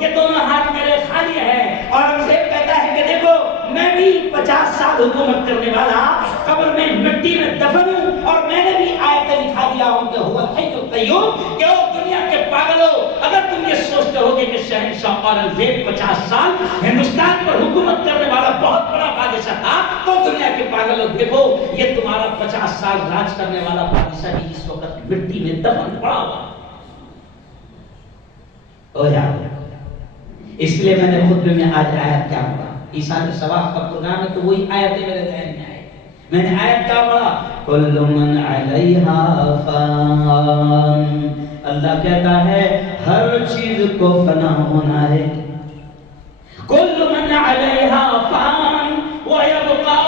یہ دونوں ہاتھ میرے خالی ہے. اور اورنگزیب کہتا ہے کہ دیکھو میں بھی 50 سال حکومت کرنے والا قبر میں مٹی میں دفن ہوں اور میں نے بھی آیت دکھا دیا ہوں کہ هو الحی القیوم، کہ او دنیا کے پاگلو، اگر تم یہ سوچتے ہو کہ شہنشاہ اورنگزیب 50 سال ہندوستان پر حکومت کرنے والا بہت بڑا بادشاہ تھا، تو دنیا کے پاگلو دیکھو یہ تمہارا 50 سال راج کرنے والا بادشاہ بھی اس وقت مٹی میں دفن پڑا ہوا ہو جاؤ۔ اس لیے میں نے خطبے میں آج آیت کیا پڑھا، عیسیٰ کے ثواب کا پروگرام ہے تو وہی آیتیں میرے ذہن میں آئی۔ میں نے آیت کیا پڑھا، کل من علیہا فان، اللہ کہتا ہے ہر چیز کو فنا ہونا ہے، کل من علیہا فان ویبقا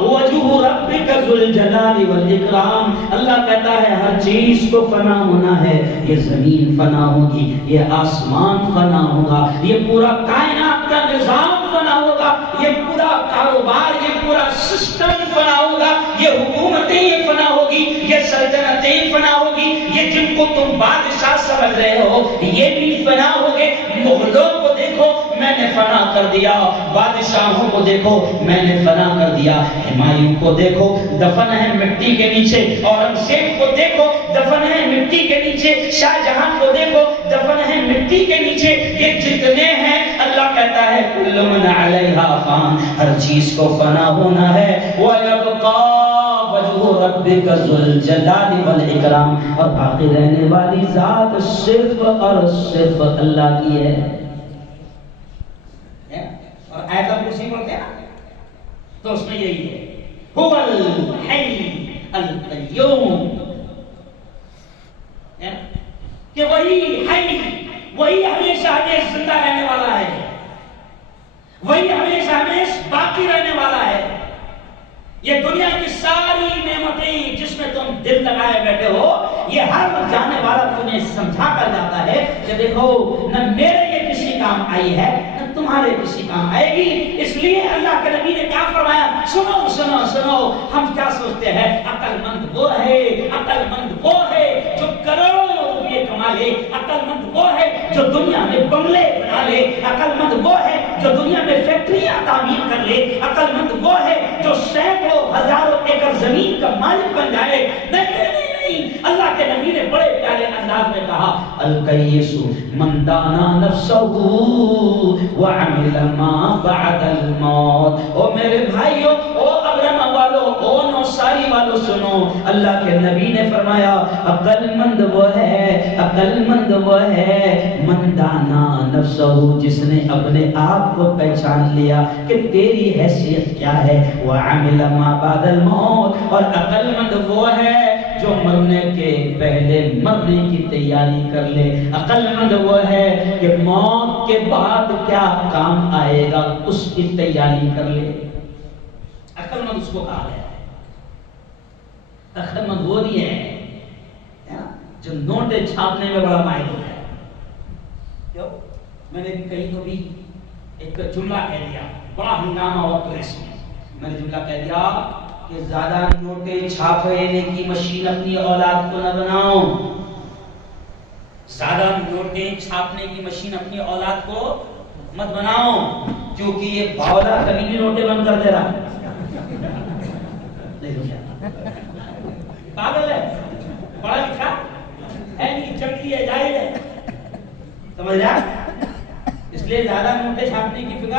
وجہ ربک ذو الجلال والاکرام، اللہ کہتا ہے ہر چیز کو فنا ہونا ہے، یہ زمین فنا ہوگی، یہ آسمان فنا ہوگا، یہ پورا کائنات کا نظام فنا ہوگا، یہ پورا کاروبار، یہ پورا سسٹم فنا ہوگا، یہ حکومتیں یہ فنا ہوگی، یہ سلطنتیں فنا ہوگی، یہ جن کو تم بادشاہ سمجھ رہے ہو یہ بھی فنا ہوگے۔ مغلوں کو دیکھو میں نے فنا کر دیا، بادشاہوں کو دیکھو میں نے فنا کر دیا، ہمایوں کو دیکھو دفن ہے مٹی کے نیچے، اورنگزیب کو دیکھو دفن ہے مٹی کے نیچے، شاہ جہاں کو دیکھو دفن ہے مٹی کے نیچے، یہ جتنے ہیں اللہ کہتا ہے کل من علیہا فان، ہر چیز کو فنا ہونا ہے، وَيَبْقَى وَجْهُ رَبِّكَ ذُو الْجَلَالِ وَالْإِكْرَامِ، اور باقی رہنے والی ذات صرف اور صرف اللہ کی ہے۔ اور آیت الکرسی پڑھتے ہیں تو اس میں یہی ہے، هو الحی القیوم، کہ وہی حی، وہی ہمیشہ ہمیشہ زندہ رہنے والا ہے، وہی ہمیشہ ہمیشہ باقی رہنے والا ہے۔ یہ دنیا کی ساری نعمتیں جس میں تم دل لگائے بیٹھے ہو، یہ ہر جانے والا تمہیں سمجھا کر جاتا ہے کہ دیکھو نہ میرے یہ کسی کام آئی ہے نہ تمہارے کسی کام آئے گی۔ اس لیے اللہ کے نبی نے کیا فرمایا، سنو سنو سنو، ہم کیا سوچتے ہیں عقل مند وہ ہے، عقل مند وہ ہے جو کروڑوں روپے کما لے، عقل مند وہ ہے جو دنیا میں بنگلے بنا لے، عقل مند وہ ہے جو دنیا میں فیکٹریاں تعمیر کر لے، عقل مند وہ ہے جو سینکڑوں ہزاروں ایکڑ زمین کا مالک بن جائے۔ نہیں، اللہ کے نبی نے بڑے پیارے انداز میں کہا، القیس من دانا نفسہ وعمل ما بعد الموت۔ او میرے بھائیو، او ابرمہ والو، او نوساری والو سنو، اللہ کے نبی نے فرمایا عقل مند وہ ہے، عقل مند وہ ہے من دانا نفسہ، جس نے اپنے آپ کو پہچان لیا کہ تیری حیثیت کیا ہے، وعمل ما بعد الموت، اور عقل مند وہ ہے جو مرنے کے پہلے مرنے کی تیاری کر لے، عقل مند وہ ہے کہ موت کے بعد کیا کام آئے گا اس کی تیاری کر لے۔ عقل مند اس کو کہا گیا ہے۔ عقل مند وہ نہیں ہے جو نوٹیں چھاپنے میں بڑا ماہر ہوتا ہے۔ کیوں؟ میں نے کہیں تو بھی ایک جملہ کہہ دیا، بڑا ہنگامہ ہوا پریس میں نے جملہ کہہ دیا کہ زیادہ نوٹیں چھاپنے کی مشین اپنی اولاد کو نہ بناؤ، زیادہ نوٹیں چھاپنے کی مشین اپنی اولاد کو مت بناؤ، کیونکہ یہ باولا کبھی بھی نوٹیں بند کر دے رہا پاگل ہے، پڑھا لکھا ہے نہیں، چمکی ہے، جاہل ہے، سمجھ رہا؟ اس لیے زیادہ نوٹیں چھاپنے کی فکر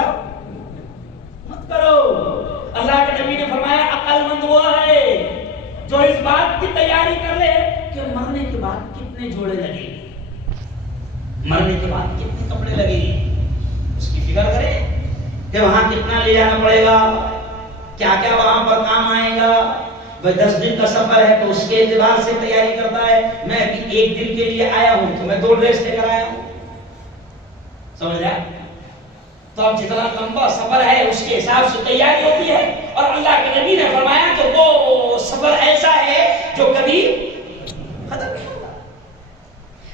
مت کرو۔ اللہ کے نبی نے فرمایا عقل مند وہ ہے جو اس بات کی تیاری کر لے کہ مرنے کے بعد کتنے جوڑے لگے گی، مرنے کے بعد کتنے کپڑے لگے گی، اس کی فکر کرے کہ وہاں کتنا لے جانا پڑے گا، کیا کیا وہاں پر کام آئے گا۔ وہ 10 دن کا سفر ہے تو اس کے اعتبار سے تیاری کرتا ہے، میں ابھی 1 دن کے لیے آیا ہوں تو میں 2 ڈریس لے کر آیا ہوں، سمجھ رہا؟ تو اب جتنا لمبا سفر ہے اس کے حساب سے تیاری ہوتی ہے، اور اللہ کے نبی نے فرمایا کہ وہ سفر ایسا ہے جو کبھی ختم نہیں ہوگا۔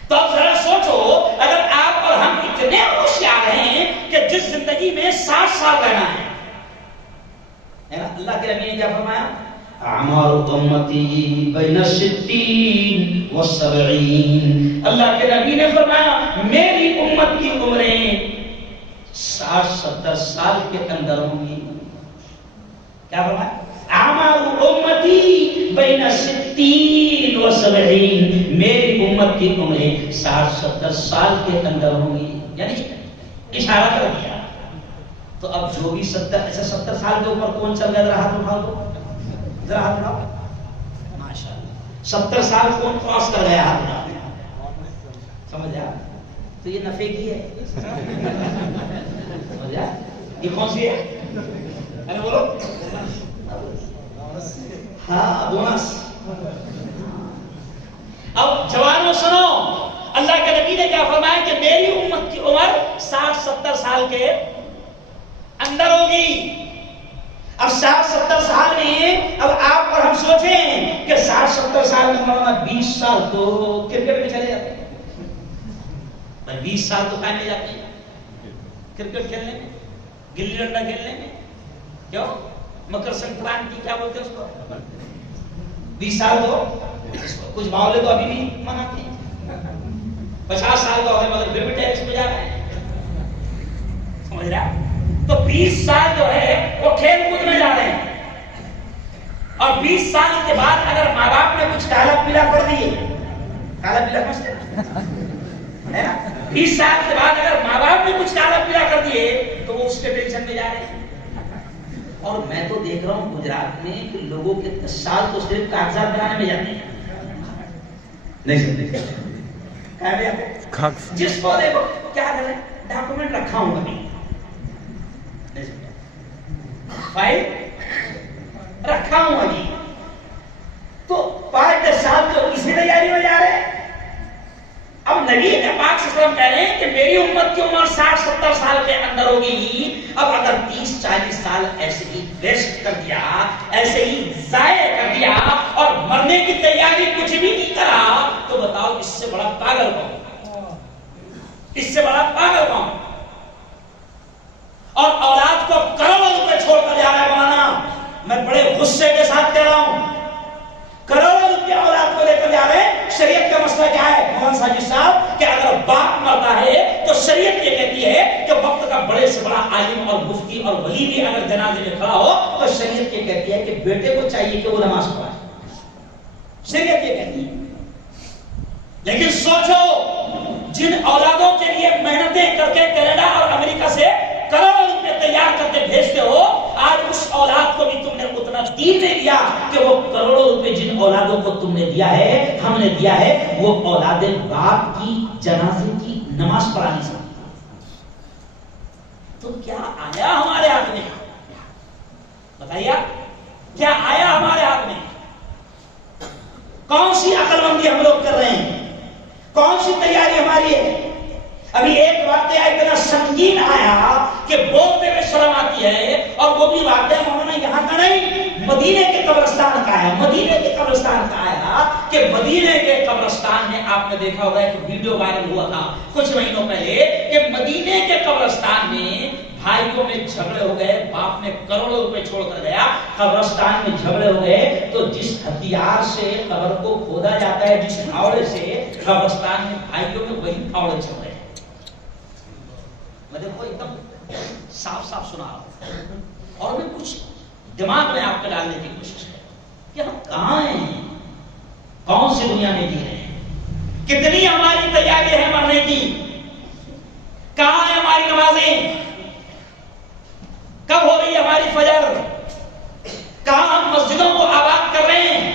تو اب ذرا سوچو، اگر آپ اور ہم اتنے ہوشیار ہیں کہ جس زندگی میں 60 سال رہنا ہے نا، اللہ کے نبی نے کیا فرمایا، اعمار امتی بین 60 و 70، اللہ کے نبی نے فرمایا میری امت کی عمریں 60-70 سال کے اندر ہوں گی۔ کیا فرمایا؟ اعمار امتی بین 60 60 و 70، میری امت کی عمریں 60-70 سال کے اندر ہوں گی، یعنی اشارہ کر دیا۔ تو اب جو بھی 70 سال کے اوپر کون چل گیا، ذرا ہاتھ اٹھاؤ، تو ذرا ہاتھ اٹھاؤ، ماشاءاللہ 70 سال کون کراس کر گیا، ہاتھ اٹھاؤ، سمجھا؟ تو یہ نفع کی ہے، سمجھا؟ یہ کون سی ہے؟ ارے بولو، ہاں بونس۔ اب جوانوں سنو، اللہ کے نبی نے کیا فرمایا کہ میری امت کی عمر 60-70 سال کے اندر ہوگی۔ اب 60-70 سال میں اب آپ اور ہم سوچیں کہ 60-70 سال میں مولانا 20 سال تو کرکٹ میں چلے جاتے ہیں، 20 سال تو کھانے جاتے ہیں کرکٹ کھیلنے میں، گلی ڈنڈا کھیلنے میں، کیوں مکر سنکرانتی کیا بولتے ہیں اس کو، 20 سال تو کچھ محلے تو ابھی بھی مناتے ہیں، 50 سال کا ہو گیا مگر پھر بھی ٹیکس پہ جا رہے ہیں، سمجھ رہا؟ تو 20 سال جو ہے وہ کھیل کود میں جا رہے ہیں، اور 20 سال کے بعد اگر ماں باپ نے کچھ کالا پیلا پڑ دیے، کالا پیلا سمجھتے ہیں، 20 سال کے بعد اگر ماں باپ نے کچھ کالا پیلا کر دیے تو وہ اس کے ٹینشن میں جا رہے ہیں۔ اور میں تو دیکھ رہا ہوں گجرات میں کہ لوگوں کے 10 سال تو صرف کاغذات بنانے میں جاتے ہیں، نہیں سمجھتے کیا بھی آتے، جس کو دیکھو کیا کر رہے ہیں، ڈاکومنٹ رکھا ہوں ابھی، نہیں سمجھتے فائل رکھا ہوں ابھی، تو 5-10 سال تو اسی تیاری میں جا رہے ہیں۔ اب نبی کے پاک صلی اللہ علیہ وسلم کہہ رہے ہیں کہ میری امت کی عمر 60-70 سال کے اندر ہوگی۔ اب اگر 30-40 سال ایسے ہی ویسٹ کر دیا، ایسے ہی ضائع کر دیا اور مرنے کی تیاری کچھ بھی نہیں کرا، تو بتاؤ اس سے بڑا پاگل کون، اس سے بڑا پاگل کون؟ اور اولاد کو کروڑوں روپے چھوڑ کر جا رہا ہے مولانا، میں بڑے غصے کے ساتھ کہہ رہا ہوں، کروڑوں روپے اولاد کو لے کر جا رہے ہیں۔ شریعت کا مسئلہ کیا ہے مولانا ساجد صاحب کہ اگر باپ مرتا ہے تو شریعت یہ کہتی ہے کہ وقت کا بڑے سے بڑا عالم اور مفتی اور ولی بھی اگر جنازے میں کھڑا ہو تو شریعت یہ کہتی ہے کہ بیٹے کو چاہیے کہ وہ نماز پڑھائے، شریعت یہ کہتی ہے۔ لیکن سوچو جن اولادوں کے لیے محنتیں کر کے کینیڈا اور امریکہ سے کروڑوں روپے تیار کر کے بھیجتے ہو، آج اس اولاد کو بھی تم نے اتنا دین نہیں دیا کہ وہ کروڑوں روپے جن اولادوں کو تم نے دیا ہے، ہم نے دیا ہے، وہ اولاد باپ کی جنازے کی نماز پڑھا نہیں سکتی۔ تو کیا آیا ہمارے ہاتھ میں؟ بتائیے کیا آیا ہمارے ہاتھ میں؟ کون سی عقل مندی ہم لوگ کر رہے ہیں؟ کون سی تیاری ہماری ہے؟ ابھی ایک واقعہ اتنا سنگین آیا کہ بولتے ہوئے شرم آتی ہے، اور وہ بھی واقعہ مولانا یہاں کا نہیں، مدینے کے قبرستان کا ہے۔ مدینے کے قبرستان کا آیا کہ مدینے کے قبرستان میں آپ نے دیکھا ہوگا ایک ویڈیو وائرل ہوا تھا کچھ مہینوں پہلے کہ مدینے کے قبرستان میں بھائیوں میں جھگڑے ہو گئے، باپ نے کروڑوں روپے چھوڑ کر گیا، قبرستان میں جھگڑے ہو گئے، تو جس ہتھیار سے قبر کو کھودا جاتا ہے، جس پھاوڑے سے، قبرستان میں بھائیوں میں وہی پھاوڑے چل رہے ہیں۔ میں دیکھو ایک دم صاف صاف سنا رہا ہوں، اور میں کچھ دماغ میں آپ کو ڈالنے کی کوشش ہے کہ ہم کہاں ہیں، کون سی دنیا میں جی رہے ہیں، کتنی ہماری تیاری ہے مرنے کی، کہاں ہے ہماری نمازیں، کب ہو رہی ہے ہماری فجر، کہاں ہم مسجدوں کو آباد کر رہے ہیں،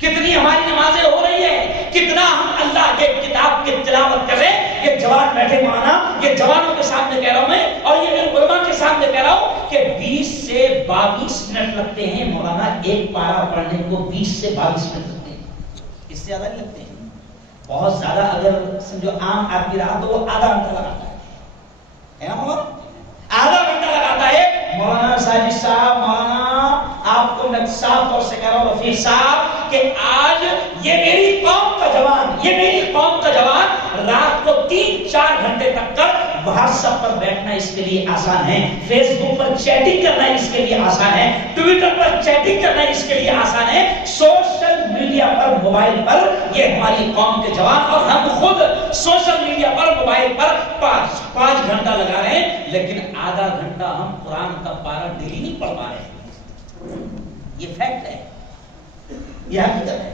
کتنی ہماری نمازیں ہو رہی ہے، کتنا ہم اللہ کے کتاب کی تلاوت کر رہے ہیں۔ یہ جوان بیٹھے مولانا، یہ جوانوں کے سامنے کہہ رہا ہوں میں، اور یہ میرے علماء کے سامنے کہہ رہا ہوں کہ 20 سے 22 منٹ لگتے ہیں مولانا ایک پارہ پڑھنے کو، 20 سے 22 منٹ لگتے ہیں، اس سے زیادہ نہیں لگتے ہیں۔ بہت زیادہ اگر سمجھو عام آدمی رہا تو وہ آدھا گھنٹہ لگاتا ہے نا مولانا، آدھا گھنٹہ لگاتا ہے۔ مولانا ساجد صاحب، مولانا آپ کو میں صاف طور سے کہہ رہا ہوں رفیق صاحب کہ آج یہ میری قوم کا جوان، یہ میری قوم کا جوان رات کو 3-4 گھنٹے تک کر واٹس ایپ پر بیٹھنا اس کے لیے آسان ہے، فیس بک پر چیٹنگ کرنا اس کے لیے آسان ہے، ٹویٹر پر چیٹنگ کرنا اس کے لیے آسان ہے، سوشل میڈیا پر موبائل پر یہ ہماری قوم کے جوان، اور ہم خود سوشل میڈیا پر موبائل پر 5 گھنٹہ لگا رہے ہیں، لیکن آدھا گھنٹہ ہم قرآن کا پارہ ڈیلی نہیں پڑھ پا رہے ہیں۔ یہ فیکٹ ہے۔ یہ حقیقت ہے.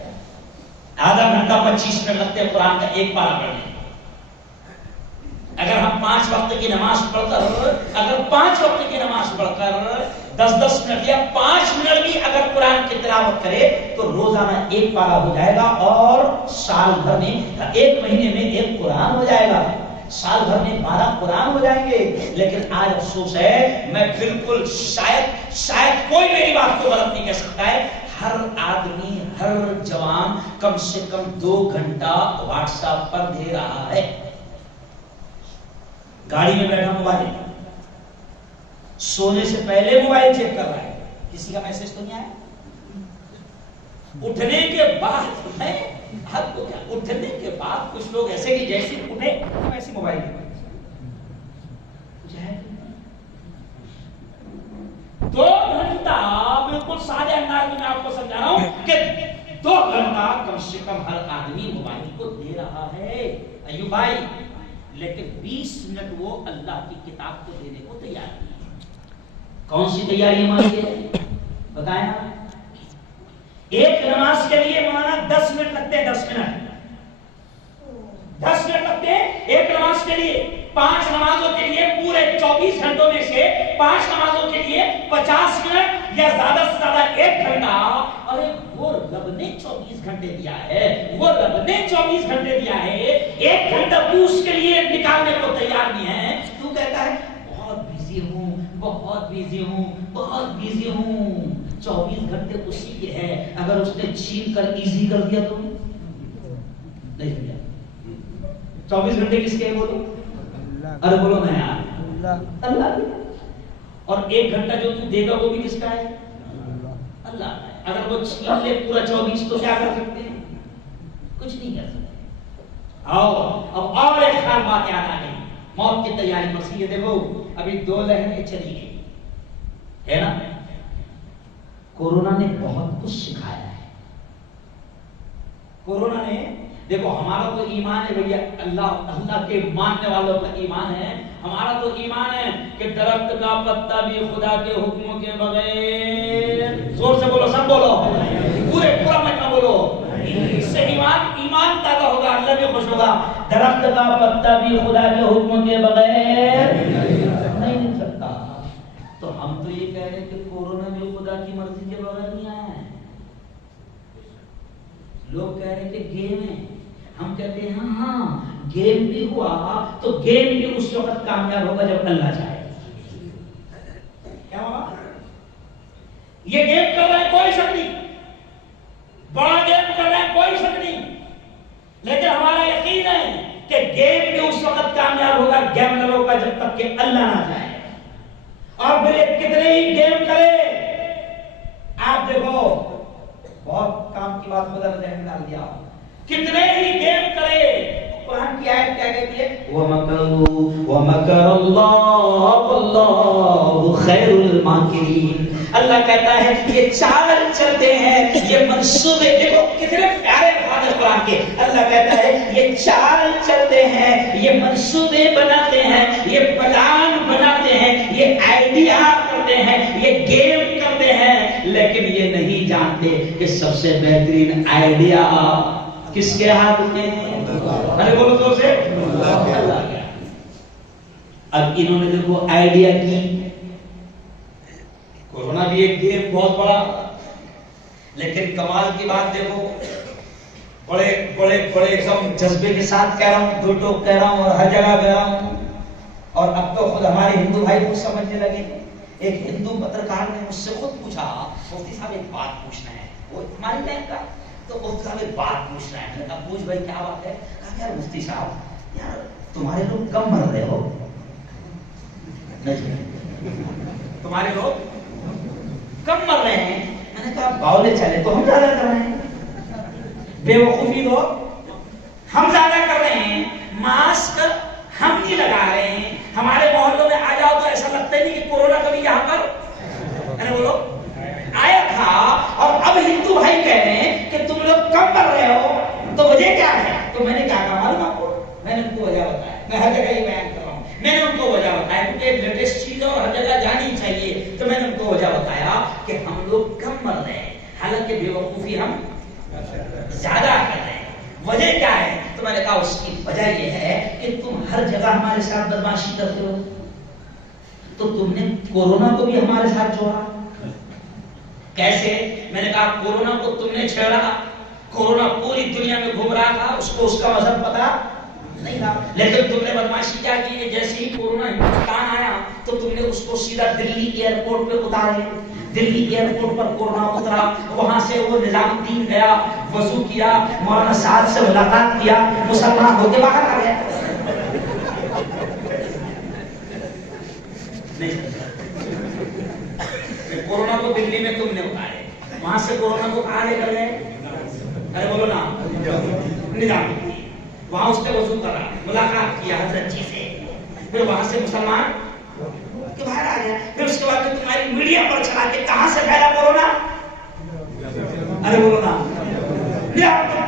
آدھا گھنٹہ 25 منٹ لگتے ہیں قرآن کا ایک پارہ پڑھنے. اگر ہم 5 وقت کی نماز پڑھ کر 10 منٹ یا 5 منٹ بھی اگر قرآن کی تلاوت کرے تو روزانہ ایک پارہ ہو جائے گا اور سال بھر میں 1 مہینے میں 1 قرآن ہو جائے گا. سال بھر میں 12 قرآن ہو جائیں گے. لیکن آج افسوس ہے, میں بالکل شاید کوئی میری بات کو غلط نہیں کہہ سکتا ہے, ہر آدمی ہر جوان کم سے کم 2 گھنٹہ واٹس ایپ پر دے رہا ہے. گاڑی میں بیٹھا موبائل, سونے سے پہلے موبائل چیک کر رہا ہے, کسی کا میسج تو نہیں آیا. اٹھنے کے بعد میں حد کو کیا, اٹھنے کے بعد کچھ لوگ ایسے کہ جیسے اٹھے ویسے موبائل دو گھنٹہ بالکل سادے انداز میں آپ کو سمجھا رہا ہوں کہ 2 گھنٹہ کم سے کم ہر آدمی موبائل کو دے رہا ہے ایوب بھائی. لیکن 20 منٹ وہ اللہ کی کتاب کو دینے کو تیار نہیں. کون سی تیاری ہماری ہے بتائیں آپ. ایک نماز کے لیے مولانا 10 منٹ لگتے ہیں. 10 منٹ لگتے ہیں ایک نماز کے لیے. 5 نمازوں کے لیے پورے 24 گھنٹوں میں سے 5 نمازوں کے لیے 50 منٹ یا زیادہ سے زیادہ 1 گھنٹہ. ارے وہ رب نے 24 گھنٹے دیا ہے, 1 گھنٹہ تو اس کے لیے نکالنے کو تیار نہیں ہے. تو کہتا ہے بہت بزی ہوں. 24 گھنٹے اسی کے ہے, اگر اس نے چھین کر ایزی کر دیا تو نہیں دیا. 24 گھنٹے کس کے بولو, ارے بولو نا یار, اللہ کی. اور 1 گھنٹہ جو تو دے گا وہ بھی کس کا ہے, اللہ کا ہے. اگر وہ چھین لے پورا 24 تو کیا کر سکتے ہیں, کچھ نہیں کر سکتے. آؤ اب اور ایک خیال بات یاد آ گئی, موت کی تیاری. مسیح دیکھو ابھی 2 لہریں چلی گئی ہے نا. کورونا نے بہت کچھ سکھایا ہے. کورونا نے دیکھو, ہمارا تو ایمان ہے بھیا, اللہ کے ماننے والوں کا ایمان ہے. ہمارا تو ایمان ہے کہ درخت کا پتا بھی خدا کے حکم کے بغیر, زور سے بولو, سب بولو, پورا مجمع بولو, اس سے ایمان تازہ ہوگا, اللہ بھی خوش ہوگا. درخت کا پتا بھی خدا کے حکم کے بغیر نہیں مل سکتا. تو ہم تو یہ کہہ رہے ہیں کہ کورونا بھی خدا کی مرضی کے بغیر نہیں آیا ہے. لوگ کہہ رہے ہیں کہ گیم ہے, ہم کہتے ہیں ہاں گیم بھی ہوا تو گیم بھی اس وقت کامیاب ہوگا جب اللہ چاہے. کیا ہوا, یہ گیم کر رہے ہیں کوئی شک نہیں, بڑا گیم کر رہے ہیں کوئی شک نہیں, لیکن ہمارا یقین ہے کہ گیم بھی اس وقت کامیاب ہوگا گیمروں کا جب تک کہ اللہ نہ چاہے. اور پھر کتنے ہی گیم کرے, آپ دیکھو بہت کام کی بات خدا نے ڈال دیا, کتنے ہی گیم کرے. قرآن کی آیت کیا کہتی ہے, وَمَكَرَ اللَّهُ وَاللَّهُ خَيْرُ الْمَاكِرِينَ. اللہ کہتا ہے یہ چال چلتے ہیں, یہ منصوبے, دیکھو کتنے پیارے الفاظ ہیں قرآن کے. اللہ کہتا ہے یہ چال چلتے ہیں, یہ منصوبے بناتے ہیں, یہ پلان بناتے ہیں, یہ آئیڈیا کرتے ہیں, یہ گیم کرتے ہیں, لیکن یہ نہیں جانتے کہ سب سے بہترین آئیڈیا کس کے ہاتھ میں ہے. ارے بولو تو سے اللہ کے. اب انہوں نے دیکھو آئیڈیا کی, کورونا بھی ایک گیم بہت بڑا, لیکن کمال کی بات دیکھو, بڑے ایک دم جذبے کے ساتھ کہہ رہا ہوں, دو ٹوک کہہ رہا ہوں اور ہر جگہ کہہ رہا ہوں. اور اب تو خود ہمارے ہندو بھائی خود سمجھنے لگے. ایک ہندو پترکار نے مجھ سے خود پوچھا, مفتی صاحب ایک بات پوچھنا ہے, وہ ہماری ٹائم کا, تو مفتی صاحب ایک بات پوچھنا ہے. میں نے کہا پوچھ بھائی کیا بات ہے. کہا یار مفتی صاحب یار تمہارے لوگ کم مر رہے ہو, تمہارے لوگ کم مر رہے ہیں. میں نے کہا باولے چلے تو ہم زیادہ کر رہے ہیں, بے وقوفی لوگ ہم زیادہ کر رہے ہیں, ماسک ہم نہیں لگا رہے ہیں. ہمارے محلوں میں آ جاؤ تو ایسا لگتا ہی نہیں کہ کورونا کبھی یہاں پر بولو آیا تھا. اور اب ہندو بھائی کہہ رہے ہیں کہ تم لوگ کم مر رہے ہو, تو وجہ کیا ہے. تو میں نے کیا کہا معلوم آپ کو, میں نے ان کو وجہ بتایا. میں ہر جگہ یہ بیان کر رہا ہوں, میں نے ان کو وجہ بتایا کیونکہ لیٹسٹ چیز اور ہر جگہ جانی چاہیے. تو میں نے ان کو وجہ بتایا کہ ہم لوگ کم مر رہے ہیں, حالانکہ بے وقوفی ہم وجہ یہ ہے کہ تم ہر جگہ ہمارے ساتھ بدمعاشی کرتے ہو، تو تم نے کورونا کو بھی ہمارے ساتھ جوڑا۔ کیسے؟ میں نے کہا کورونا کو تم نے چھیڑا، کورونا پوری دنیا میں گھوم رہا تھا، اس کو اس کا مذہب پتا نہیں تھا، لیکن تم نے بدمعاشی کیا کی ہے، جیسے ہی کورونا ہندوستان آیا تو تم نے اس کو سیدھا دلی ایئرپورٹ پہ اتارے۔ دلی ایئرپورٹ پر کورونا اترا، وہاں سے وہ نظام الدین گیا، وضو کیا، مولانا سعد سے ملاقات کیا، مسلمان ہو کے باہر آ گیا۔ کورونا کو دلی میں تم نے اتارے، وہاں سے کورونا کو کہاں لے کر گئے؟ ارے بولو نا، نظام وہاں اس نے وضو کرا، ملاقات کیا حضرت جی سے، پھر وہاں سے مسلمان کہ باہر آ گیا۔ پھر اس کے بعد تمہاری میڈیا پر چلا کے کہاں سے پھیلا کورونا؟ ارے بولو نا،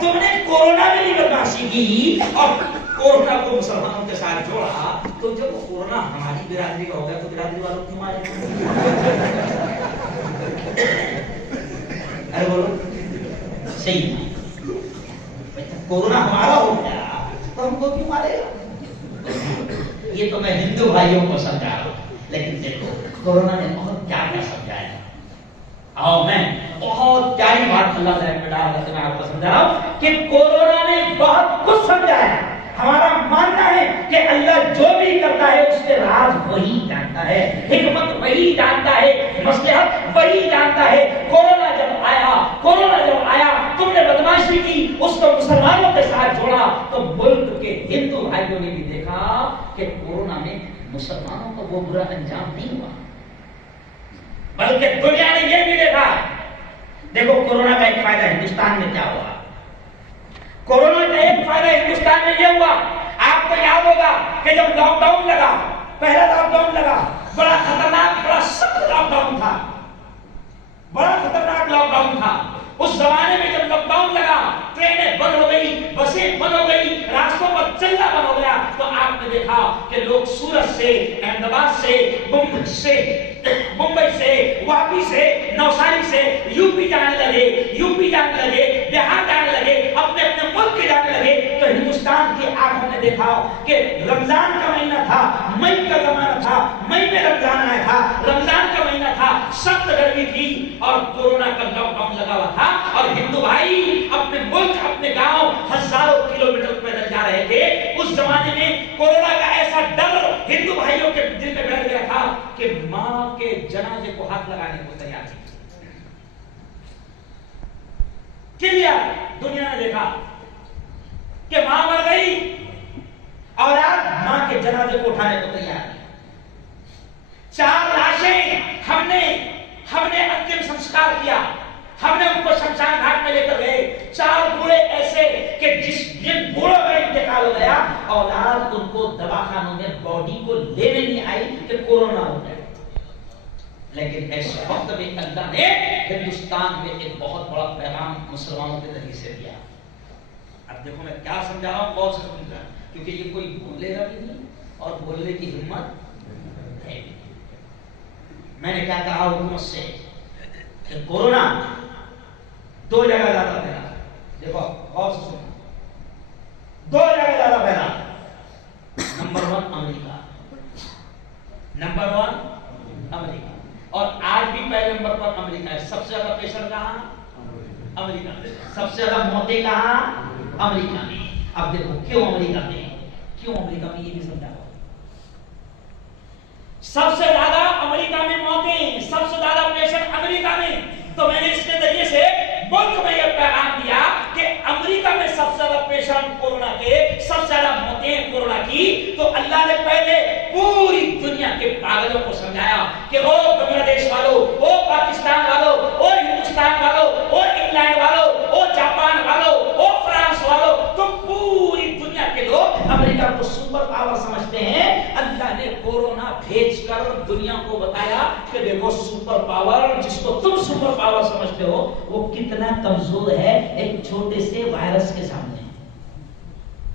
تم نے کورونا میں بھی بدمعاشی کی اور کورونا کو مسلمانوں کے ساتھ جوڑا، تو جب کورونا ہماری برادری کا ہو گیا تو برادری والوں کیوں مارے؟ ارے بولو صحیح ہے، کورونا ہمارا ہو گیا تو ہم کو کیوں مارے گا؟ یہ تو میں ہندو بھائیوں کو سمجھا رہا ہوں، لیکن دیکھو کورونا نے بہت کیا کیا سمجھایا۔ آؤ میں بہت پیاری بات اللہ تعالیٰ میں ڈال رہا، میں آپ کو سمجھا رہا ہوں کہ کورونا نے بہت کچھ سمجھایا۔ ہمارا ماننا ہے کہ اللہ جو بھی کرتا ہے اس کے راز وہی جانتا ہے، حکمت وہی جانتا ہے، مصلحت وہی جانتا ہے۔ کورونا جب آیا تم نے بدمعاشی کی، اس کو مسلمانوں کے ساتھ جوڑا، تو ملک کے ہندو بھائیوں نے بھی دیکھا کہ کورونا میں مسلمانوں کو وہ برا انجام نہیں ہوا، بلکہ دنیا نے یہ بھی دیکھا۔ دیکھو کورونا کا ایک فائدہ ہندوستان میں کیا ہوا، کورونا کا ایک فائدہ ہندوستان میں یہ ہوا، آپ کو یاد ہوگا کہ جب لاک ڈاؤن لگا، پہلا لاک ڈاؤن لگا، بڑا خطرناک، بڑا سخت لاک ڈاؤن تھا، بڑا خطرناک لاک ڈاؤن تھا۔ اس زمانے میں جب لاک ڈاؤن لگا، ٹرینیں بند ہو گئی، بسیں بند ہو گئی، راستوں پر چلنا بند ہو گیا، تو آپ نے دیکھا کہ لوگ سورت سے، احمد آباد سے، ممبئی سے، واپی سے، نوساری سے یو پی جانے لگے، بہار جانے لگے، اپنے اپنے ملک کے جانے لگے۔ تو ہندوستان کی آنکھوں نے دیکھا کہ رمضان کا مہینہ تھا، مئی کا زمانہ تھا، مئی میں رمضان آیا تھا، رمضان کا مہینہ تھا، سخت گرمی تھی اور کورونا کا لاک ڈاؤن لگا ہوا تھا، اور ہندو بھائی اپنے ملک، اپنے گاؤں ہزاروں کلومیٹر پیدل جا رہے تھے۔ اس زمانے میں کورونا کا ایسا ڈر ہندو بھائیوں کے دل میں بیٹھ گیا تھا کہ ماں کے جنازے کو ہاتھ لگانے کو تیار تھی۔ کلیئر دنیا نے دیکھا کہ ماں مر گئی، اولاد ماں کے جنازے کو اٹھانے کو تیار ہے۔ 4 لاشیں ہم نے انتم سنسکار کیا، ہم نے ان کو شمشان گھاٹ میں لے کر گئے۔ 4 بوڑھے ایسے کہ جن بوڑھوں کا انتقال ہو گیا، اولاد ان کو دواخانوں میں باڈی کو لینے نہیں آئی کہ کورونا ہو گیا۔ لیکن اس وقت میں اللہ نے ہندوستان میں ایک بہت بڑا پیغام مسلمانوں کے ذریعے سے دیا۔ اب دیکھو میں کیا سمجھا رہا ہوں، بہت سمجھا، کیونکہ یہ کوئی بولے گا بھی نہیں اور بولنے کی ہمت ہے۔ میں نے کیا کہا حکومت سے کہ کورونا 2 جگہ زیادہ پھیلا، دیکھو غور سے سنو، 2 جگہ زیادہ پھیلا۔ نمبر 1 امریکہ، نمبر 1 امریکہ، اور آج بھی پہلے نمبر پر امریکہ ہے۔ سب سے زیادہ پیشنٹ کہاں؟ امریکہ میں۔ سب سے زیادہ موتیں کہاں؟ امریکہ میں۔ اب دیکھو کیوں امریکہ میں یہ بھی سمجھا۔ سب سے زیادہ امریکہ میں موتیں، سب سے زیادہ پیشنٹ امریکہ میں، تو میں نے اس کے ذریعے سے ملک میں یہ پیغام دیا کہ امریکہ میں سب سے زیادہ پیشنٹ کورونا کے، سب سے زیادہ موتیں کورونا کی، تو اللہ نے پہلے پوری دنیا کے پاگلوں کو سمجھایا کہ او بنگلہ دیش والوں، او پاکستان والوں، او ہندوستان والوں، او انگلینڈ والوں، او جاپان والوں، او فرانس والوں، تم پوری دنیا کے لوگ امریکہ کو سپر پاور سمجھتے ہیں۔ اللہ نے کورونا بھیج کر دنیا کو بتایا کہ دیکھو سپر پاور، جس کو تم سپر پاور سمجھتے ہو، وہ کتنا کمزور ہے ایک چھوٹے سے وائرس کے سامنے۔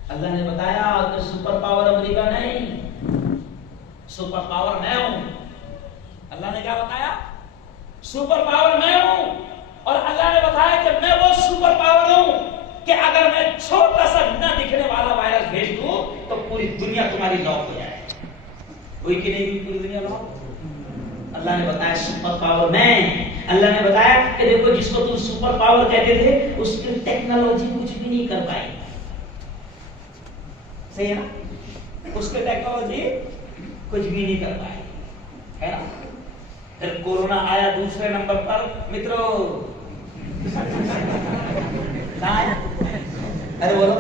اللہ نے بتایا کہ سپر پاور امریکہ نہیں، سپر پاور میں ہوں۔ اللہ نے کیا بتایا؟ سپر پاور میں ہوں، اور اللہ نے بتایا کہ میں وہ سپر پاور ہوں کہ اگر میں چھوٹا سا نہ دکھنے والا وائرس بھیج پوری دنیا تمہاری لاک ہو جائے. کوئی کہ نہیں پوری دنیا لاک. اللہ نے بتایا سپر پاور میں. اللہ نے بتایا کہ دیکھو جس کو تم سپر پاور کہتے تھے اس کی ٹیکنالوجی کچھ بھی نہیں کر پائی. صحیح ہے نا؟ اس کی ٹیکنالوجی کچھ بھی نہیں کر پائی ہے نا. پھر کورونا آیا دوسرے نمبر پر. مترو ارے بولو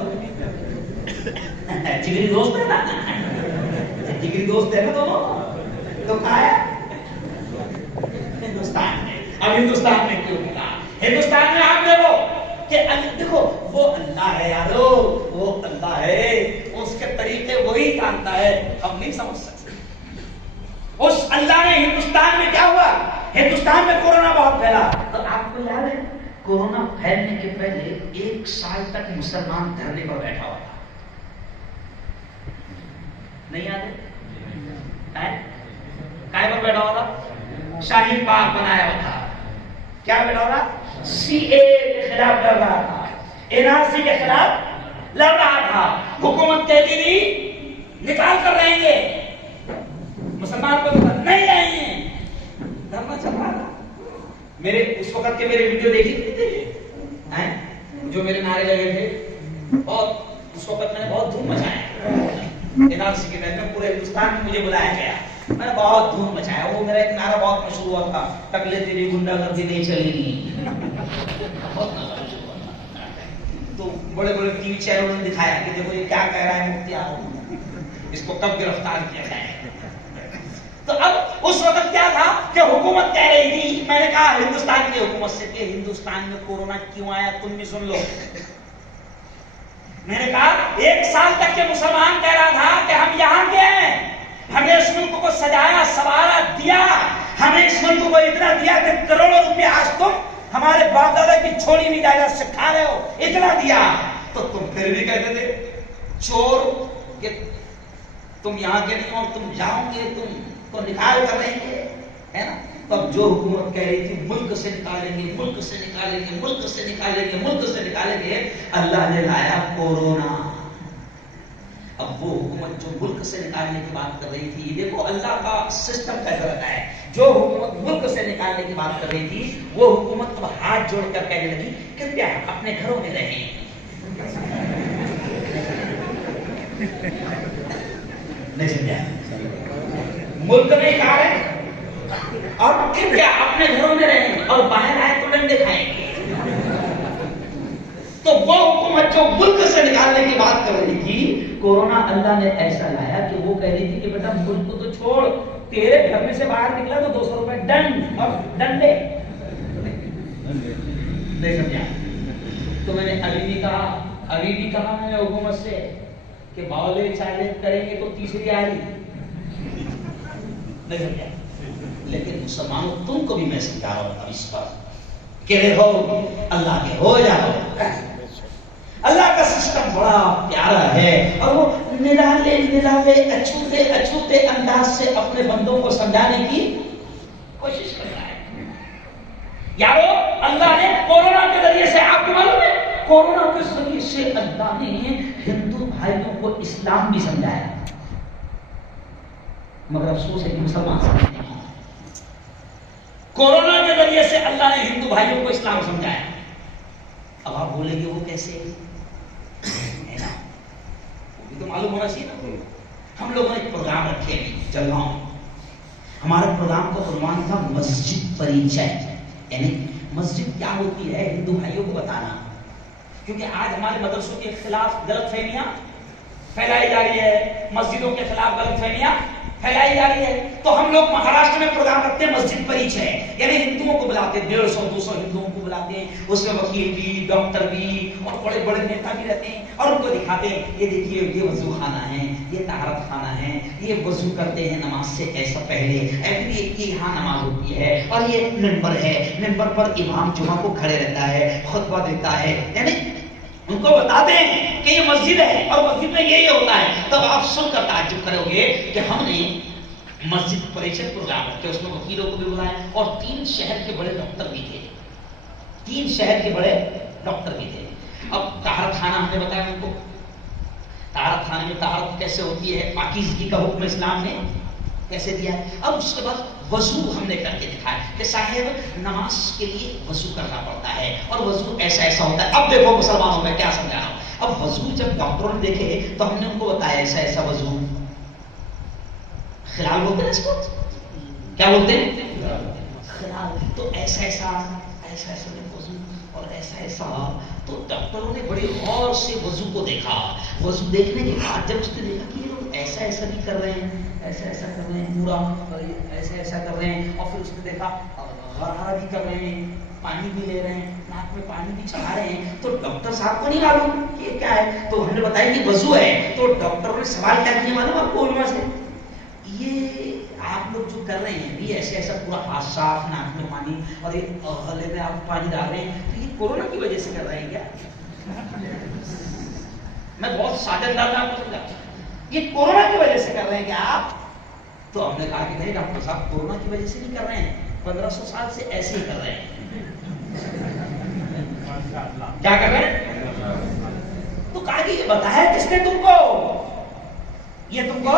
جگری دوست ہے نا, جگری دوست ہے نا دونوں. تو کہاں ہے؟ ہندوستان میں. اب ہندوستان میں کیوں ملا؟ ہندوستان میں آپ دیکھو کہ دیکھو وہ اللہ ہے یارو, وہ اللہ ہے, اس کے طریقے وہی جانتا ہے, ہم نہیں سمجھ سکتے. اس اللہ نے ہندوستان میں کیا ہوا؟ ہندوستان میں کورونا بہت پھیلا. تو آپ کو یاد ہے کورونا پھیلنے کے پہلے 1 سال تک مسلمان دھرنے پر بیٹھا ہوا تھا. نہیں یاد ہے؟ کائے پر بیٹھا ہوا تھا؟ شاہین باغ بنایا ہوا تھا. کیا بیٹھا ہوا تھا؟ سی اے کے خلاف لڑ رہا تھا, این آر سی کے خلاف لڑ رہا تھا. حکومت کہتی تھی نکال کر رہیں گے, مسلمان کو نہیں رہیں گے. دھرنا چل رہا تھا. میرے اس وقت کے میرے ویڈیو دیکھی تھی جو میرے نعرے لگے تھے, بہت اس وقت میں نے بہت دھوم مچایا. این آر سی کے تحت میں پورے ہندوستان میں مجھے بلایا گیا, میں نے بہت دھوم مچایا. وہ میرا ایک نعرہ بہت مشہور ہوا تھا, ٹکلے تیری گنڈا گردی نہیں چلے گی. تو بڑے بڑے ٹی وی چینلوں نے دکھایا کہ دیکھو یہ کیا کہہ رہا ہے مفتی اعظم, اس کو کب گرفتار کیا جائے. تو اب اس وقت کیا تھا کہ حکومت کہہ رہی تھی, میں نے کہا ہندوستان کی حکومت سے کہ ہندوستان میں کورونا کیوں آیا تم بھی سن لو. میں نے کہا 1 سال تک کے مسلمان کہہ رہا تھا کہ ہم یہاں کے ہیں, ہمیں اس ملک کو سجایا سوارا دیا, ہمیں اس ملک کو اتنا دیا کہ کروڑوں روپے آج تم ہمارے باپ دادا کی چھوڑی ہوئی جائیداد سے کھا رہے ہو, اتنا دیا. تو تم پھر بھی کہتے تھے چور کہ تم یہاں کے نہیں اور تم جاؤ گے, تم تو نکال کر رہیں گے, ہے نا. تب جو حکومت کہہ رہی تھی ملک سے نکالیں گے, ملک سے نکالیں گے, ملک سے نکالیں گے, ملک سے نکالیں گے, اللہ نے لایا کورونا. اب وہ حکومت جو ملک سے نکالنے کی بات کر رہی تھی, دیکھو اللہ کا سسٹم کیسا رہتا ہے. جو حکومت ملک سے نکالنے کی بات کر رہی تھی وہ حکومت اب ہاتھ جوڑ کر کہنے لگی کرپیا اپنے گھروں میں رہیں. نہیں سمجھا؟ ملک میں کہا ہے اور کرپیا اپنے گھروں میں رہیں اور باہر آئے تو ڈنڈے کھائیں گے. تو وہ حکومت جو ملک سے نکالنے کی بات کر رہی تھی, کورونا اللہ نے ایسا لایا کہ وہ کہہ رہی تھی کہ بیٹا ملک کو تو چھوڑ, تیرے گھر میں سے باہر نکلا تو 200 روپے ڈنڈ اور ڈنڈے. نہیں سمجھا؟ تو میں نے ابھی بھی کہا میں نے حکومت سے کہ باولے چیلنج کریں گے تو تیسری آ رہی. نہیں سمجھا؟ لیکن مسلمانوں تم کو بھی میں سمجھا رہا ہوں اس پر کہ رہو اللہ کے ہو جاؤ. اللہ کا سسٹم بڑا پیارا ہے اور وہ نرالے نرالے اچھوتے اچھوتے انداز سے اپنے بندوں کو سمجھانے کی کوشش کر رہا ہے. یارو اللہ نے کورونا کے ذریعے سے, آپ کو معلوم ہے کورونا کے ذریعے سے اللہ نے ہندو بھائیوں کو اسلام بھی سمجھایا, مگر افسوس ہے کہ مسلمان سمجھتے ہیں. کورونا کے ذریعے سے اللہ نے ہندو بھائیوں کو اسلام سمجھایا. اب آپ بولیں گے وہ کیسے ہے نا, وہ بھی تو معلوم ہونا چاہیے نا. ہم لوگوں نے ایک پروگرام رکھے ہیں, چل رہا ہوں. ہمارے پروگرام کا عنوان تھا مسجد پریچے, یعنی مسجد کیا ہوتی ہے ہندو بھائیوں کو بتانا. کیونکہ آج ہمارے مدرسوں کے خلاف غلط فہمیاں پھیلائی جا رہی ہے, مسجدوں کے خلاف غلط فہمیاں پھیلائی جا رہی ہے. تو ہم لوگ مہاراشٹر میں پروگرام رکھتے ہیں مسجد پریچے, یعنی ہندوؤں کو بلاتے ہیں, 150-200 ہندوؤں کو بلاتے ہیں. اس میں وکیل بھی, ڈاکٹر بھی اور بڑے بڑے نیتا بھی رہتے ہیں اور ان کو دکھاتے ہیں یہ دیکھیے یہ وضو خانہ ہے, یہ طہارت خانہ ہے, یہ وضو کرتے ہیں نماز سے ایسا پہلے, ایوری یہاں نماز ہوتی ہے, اور یہ ممبر ہے, ممبر پر امام جمعہ کو کھڑے رہتا ہے, خطبہ دیتا ہے. یعنی ان کو بتاتے ہیں کہ یہ مسجد ہے اور مسجد میں یہی ہوتا ہے. تب آپ سن کر تعجب کرو گے کہ ہم نے مسجد پریچے پروگرام رکھے, اس میں وکیلوں کو بھی بلایا اور 3 شہر کے بڑے ڈاکٹر بھی تھے, 3 شہر کے بڑے ڈاکٹر بھی تھے. اب طہارت خانہ ہم نے بتایا ان کو, طہارت خانے میں طہارت کیسے ہوتی ہے، پاکیزگی کا حکم اسلام نے کیسے دیا ہے. اب اس کے بعد وضو ہم نے کر کے دکھایا کہ صاحب نماز کے لیے وضو کرنا پڑتا ہے اور وضو ایسا ایسا ہوتا ہے. اب دیکھو مسلمانوں میں کیا سمجھا رہا ہوں. اب وضو جب ڈاکٹروں نے دیکھے تو ہم نے ان کو بتایا ایسا ایسا وضو، خلال بولتے ہیں اس کو، کیا بولتے ہیں خلال. تو ایسا ایسا ایسا ایسا وضو اور ایسا ایسا. تو ڈاکٹروں نے بڑے غور سے وضو کو دیکھا. وضو دیکھنے کے بعد جب اس نے دیکھا کہ یہ لوگ ایسا ایسا بھی کر رہے ہیں، ایسا ایسا کر رہے ہیں پورا، اور ایسا ایسا کر رہے ہیں، اور پھر اس نے دیکھا غرارہ بھی کر رہے ہیں، پانی بھی لے رہے ہیں، ناک میں پانی بھی چڑھا رہے ہیں. تو ڈاکٹر صاحب کو نہیں معلوم کہ یہ کیا ہے. تو ہم نے بتایا کہ وضو ہے. تو ڈاکٹروں نے سوال کیا کیا معلوم آپ کو علماء سے، یہ آپ لوگ جو کر رہے ہیں بھی ایسے ایسا پورا ہاتھ صاف، ناک میں پانی اور یہ گلے میں آپ پانی ڈال رہے ہیں، تو یہ کورونا کی وجہ سے کر رہے ہیں کیا؟ میں بہت سادہ انداز میں آپ کو سمجھا، یہ کورونا کی وجہ سے کر رہے ہیں کیا آپ؟ تو ہم نے کہا کہ نہیں ڈاکٹر صاحب کورونا کی وجہ سے نہیں کر رہے ہیں، 1500 سال سے ایسے ہی کر رہے ہیں. کیا کر رہے ہیں؟ تو کہا کہ یہ بتایا کس نے تم کو، یہ تم کو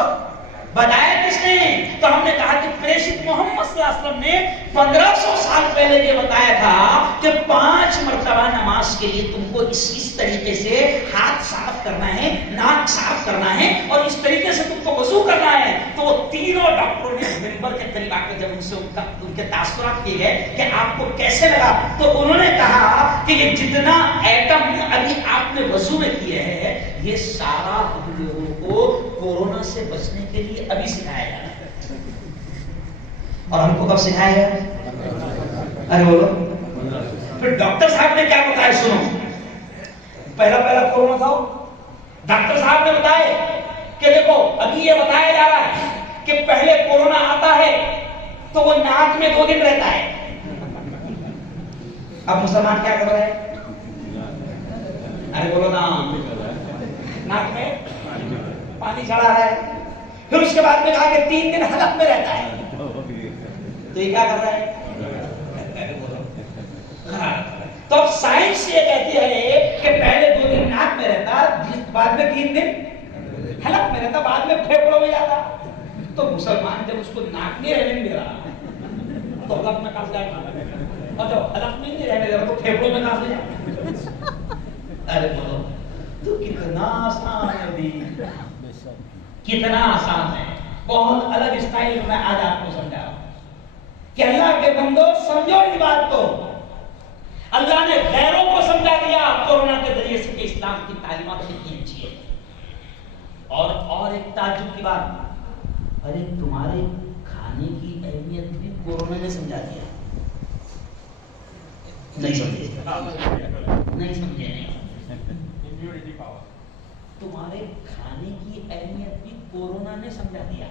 بتایا کس نے؟ تو ہم نے کہا کہ پریشت محمد صلی اللہ علیہ وسلم نے 1500 سال پہلے یہ بتایا تھا کہ 5 مرتبہ نماز کے لیے تم کو اس طریقے سے ہاتھ صاف کرنا ہے، ناک صاف کرنا ہے اور اس طریقے سے تم کو وضو کرنا ہے. تو تینوں ڈاکٹروں نے منبر کے قریب آ کر جب ان سے ان کے تاثرات کیے گئے کہ آپ کو کیسے لگا، تو انہوں نے کہا کہ یہ جتنا ایٹم ابھی آپ نے وضو میں کیے ہیں یہ سارا ہم لوگوں کو کورونا سے بچنے کے لیے ابھی سکھایا جا رہا ہے. اور ہم کو کب سکھایا گیا؟ ارے بولو. پھر ڈاکٹر صاحب نے کیا بتایا سنو. پہلا کورونا تھا، ڈاکٹر صاحب نے بتایا کہ دیکھو ابھی یہ بتایا جا رہا ہے کہ پہلے کورونا آتا ہے تو وہ ناک میں 2 دن رہتا ہے. اب مسلمان کیا کر رہے ہیں؟ ارے بولو نا. ناک میں پانی چڑھا رہا ہے. پھر اس کے بعد میں کہا کہ 3 دن حلق میں رہتا ہے. تو یہ کیا کر رہا ہے؟ تو اب سائنس یہ کہتی ہے کہ پہلے 2 دن ناک میں رہتا، بعد میں 3 دن حلق میں رہتا، بعد میں پھیپھڑوں میں جاتا. تو مسلمان جب اس کو ناک میں رہنے نہیں دے رہا تو حلق میں کہاں جائے گا، اور جب حلق میں نہیں رہنے دے رہا تو پھیپھڑوں میں کہاں سے جائے. ارے بولو تو کتنا آسان ہے بھی، کتنا آسان ہے. بہت الگ اسٹائل میں آج آپ کو سمجھا رہا ہوں کہ اللہ کے بندو سمجھو اس بات کو. اللہ نے غیروں کو سمجھا دیا کورونا کے ذریعے سے کہ اسلام کی تعلیمات کتنی اچھی ہے. اور ایک تعجب کی بات، ارے تمہارے کھانے کی اہمیت بھی کورونا نے سمجھا دیا. نہیں سمجھے، نہیں سمجھے. نہیں تمہارے کھانے کی اہمیت بھی کورونا نے سمجھا دیا.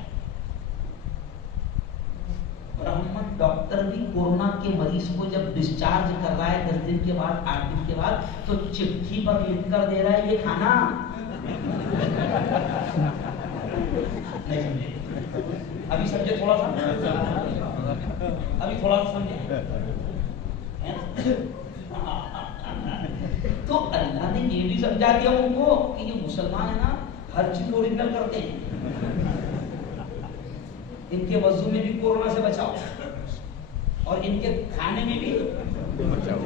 برہمن ڈاکٹر بھی کورونا کے مریض کو جب ڈسچارج کر رہا ہے 10 دن کے بعد 8 دن کے بعد تو چٹھی پر لکھ کر دے رہا ہے یہ کھانا. نہیں سمجھے؟ ابھی سمجھے تھوڑا سا، ابھی تھوڑا سا سمجھے. تو اللہ نے یہ بھی سمجھا دیا ان کو کہ یہ مسلمان ہے نا ہر چیز اوریجنل کرتے ہیں. ان کے وضو میں بھی کورونا سے بچاؤ اور ان کے کھانے میں بھی بچاؤ.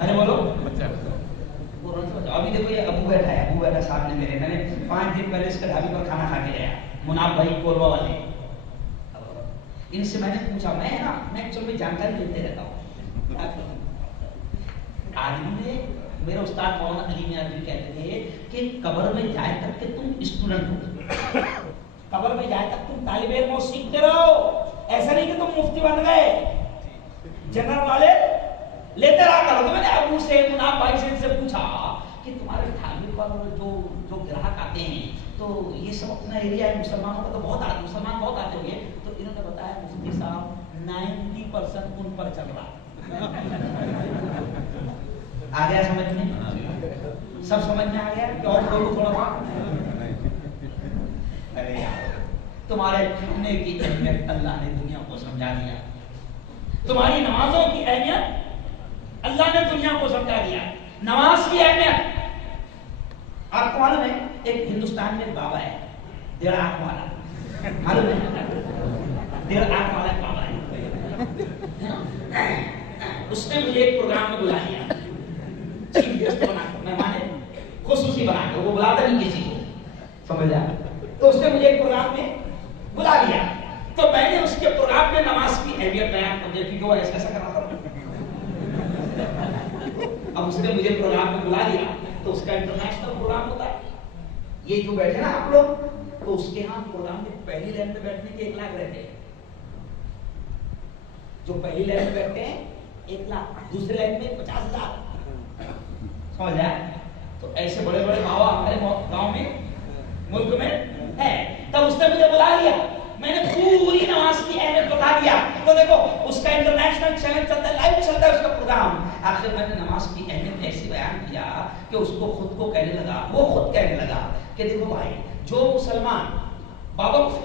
ارے بولو کورونا سے بچاؤ. ابھی دیکھو یہ ابو بیٹھا ہے، ابو بیٹھا سامنے میرے. میں نے 5 دن پہلے اس کے ڈھابے پر کھانا کھا کے گیا، مناب بھائی کوروا والے. ان سے میں نے پوچھا، میں ایکچوئل میں جانکاری لیتے رہتا ہوں. آدمی نے، میرے استاد مولانا علی میاں بھی کہتے تھے کہ قبر میں جائے تک کہ تم اسٹوڈنٹ ہو، قبر میں جائے تک تم طالب علم ہو، سیکھتے رہو. ایسا نہیں کہ تم مفتی بن گئے، جنرل نالج لیتے رہا کرو. تو میں نے ابو سے، مناب بھائی سے ان سے پوچھا کہ تمہارے ڈھابے پر جو گراہک آتے ہیں تو یہ سب اپنا ایریا ہے، مسلمانوں کا تو بہت آتے، مسلمان بہت آتے ہوئے. تو انہوں نے بتایا مفتی صاحب 90% ان پر چل رہا. آ گیا سمجھ میں؟ سب سمجھ میں آ گیا کہ اور بولو تھوڑا سا. ارے یار تمہارے کھانے کی اہمیت اللہ نے دنیا کو سمجھا دیا. تمہاری نمازوں کی اہمیت اللہ نے دنیا کو سمجھا دیا. نماز کی اہمیت آپ کو معلوم ہے ایک ہندوستان میں ایک بابا ہے 1.5 آنکھ والا، معلوم ہے 1.5 آنکھ والا بابا ہے، اس نے مجھے ایک پروگرام میں بلا لیا، چیف گیسٹ بنا کر، مہمان خصوصی بنا کر، وہ بلاتا نہیں کسی کو، سمجھا؟ تو اس نے مجھے ایک پروگرام میں بلا لیا، تو میں نے اس کے پروگرام میں نماز کی اہمیت بیان کر دی کیونکہ وہ ایسا کرا تھا۔ اب اس نے مجھے پروگرام میں بلا لیا تو اس کا انٹرنیشنل پروگرام ہوتا ہے، یہ جو بیٹھے نا آپ لوگ، تو اس کے ہاں پروگرام میں پہلی لائن میں بیٹھنے کے 1 لاکھ رہتے ہیں، جو پہلی لائن میں بیٹھتے ہیں 1 لاکھ، دوسری لائن میں 50,000، سمجھ جائے؟ تو ایسے بڑے بڑے بابا ہمارے گاؤں میں ملک میں ہے۔ تب اس نے مجھے بلا لیا، میں نے پوری نماز کی اہمیت بتا دیا، تو دیکھو اس کا انٹرنیشنل چینل چلتا ہے، لائیو چلتا ہے اس کا پروگرام۔ آخر میں نے نماز کی اہمیت ایسی بیان کیا کہ اس کو خود کو کہنے لگا، وہ خود کہنے لگا کہ دیکھو بھائی، جو مسلمان بابا خود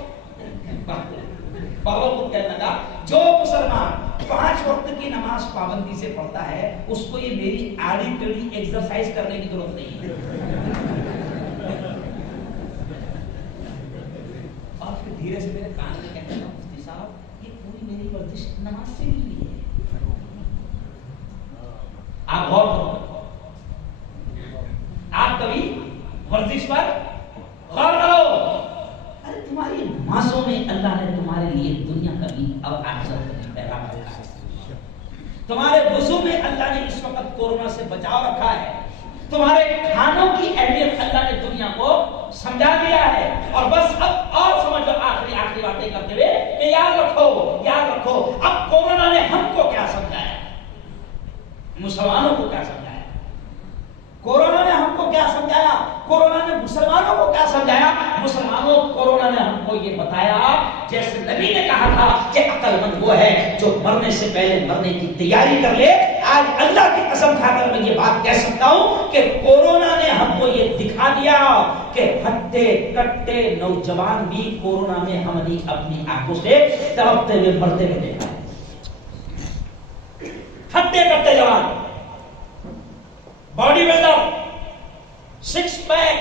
کہنے لگا، جو مسلمان 5 وقت کی نماز پابندی سے پڑھتا ہے اس کو یہ میری آڑی ٹیڑھی ایکسرسائز کرنے کی ضرورت نہیں ہے۔ اور پھر دھیرے سے میرے کان میں کہنے لگا، مفتی صاحب یہ پوری میری ورزش نماز سے ملی ہے۔ آپ غور کرو، آپ کبھی ورزش پر غور کرو، ارے تمہاری نمازوں میں اللہ نے تمہارے لیے دنیا کا بھی اور آخرت کا بھی پیغام رکھا ہے، تمہارے وضو میں اللہ نے اس وقت کورونا سے بچاؤ رکھا ہے، تمہارے کھانوں کی اہمیت اللہ نے دنیا کو سمجھا دیا ہے، اور بس اب اور سمجھو آخری باتیں کرتے ہوئے کہ یاد رکھو اب کورونا نے ہم کو کیا سمجھایا، مسلمانوں کو کیا سمجھایا، کورونا نے ہم کو کیا سمجھایا، کورونا نے مسلمانوں کو کیا سمجھایا، مسلمانوں کورونا نے ہم کو یہ بتایا جیسے نبی نے کہا تھا کہ عقل مند وہ ہے جو مرنے سے پہلے مرنے کی تیاری کر لے۔ آج اللہ کی قسم کھا کر میں یہ بات کہہ سکتا ہوں کہ کورونا نے ہم کو یہ دکھا دیا کہ ہٹے کٹے نوجوان بھی کورونا میں ہم نے اپنی آنکھوں سے تڑپتے ہوئے مرتے ہوئے دیکھا ہے، ہٹے کٹے جوان، باڈی بلڈر، 6 پیک،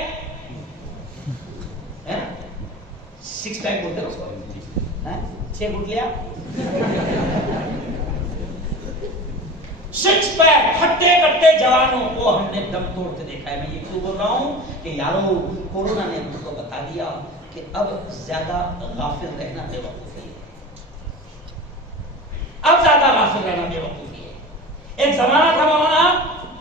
6 پیک بولتے ہیں اس کو، 6 گٹلیاں، 6 پیک ہٹے کٹے جوانوں کو ہم نے دم توڑتے دیکھا ہے۔ میں یہ کیوں بول رہا ہوں کہ یارو کورونا نے ہم کو بتا دیا کہ اب زیادہ غافل رہنا بے وقوفی ہے، اب زیادہ غافل رہنا بے وقوفی ہے۔ ایک زمانہ تھا مولانا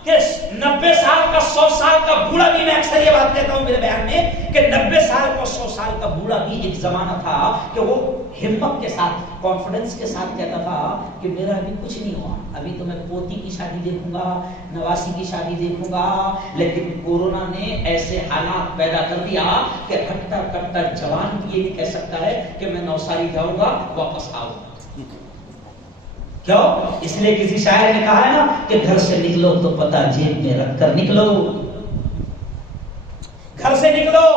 کہ 90 سال کا 100 سال کا بوڑھا بھی، میں اکثر یہ بات کہتا ہوں میرے بیان میں کہ 90 سال کا 100 سال کا بوڑھا بھی ایک زمانہ تھا کہ وہ ہمت کے ساتھ کانفیڈنس کے ساتھ کہتا تھا کہ میرا ابھی کچھ نہیں ہوا، ابھی تو میں پوتی کی شادی دیکھوں گا، نواسی کی شادی دیکھوں گا، لیکن کورونا نے ایسے حالات پیدا کر دیا کہ ہٹا کٹا جوان بھی یہ نہیں کہہ سکتا ہے کہ میں نوساری جاؤں گا واپس آؤں گا۔ کیوں؟ اس لیے کسی شاعر نے کہا ہے نا کہ گھر سے نکلو تو پتہ جیب میں رکھ کر نکلو، گھر سے نکلو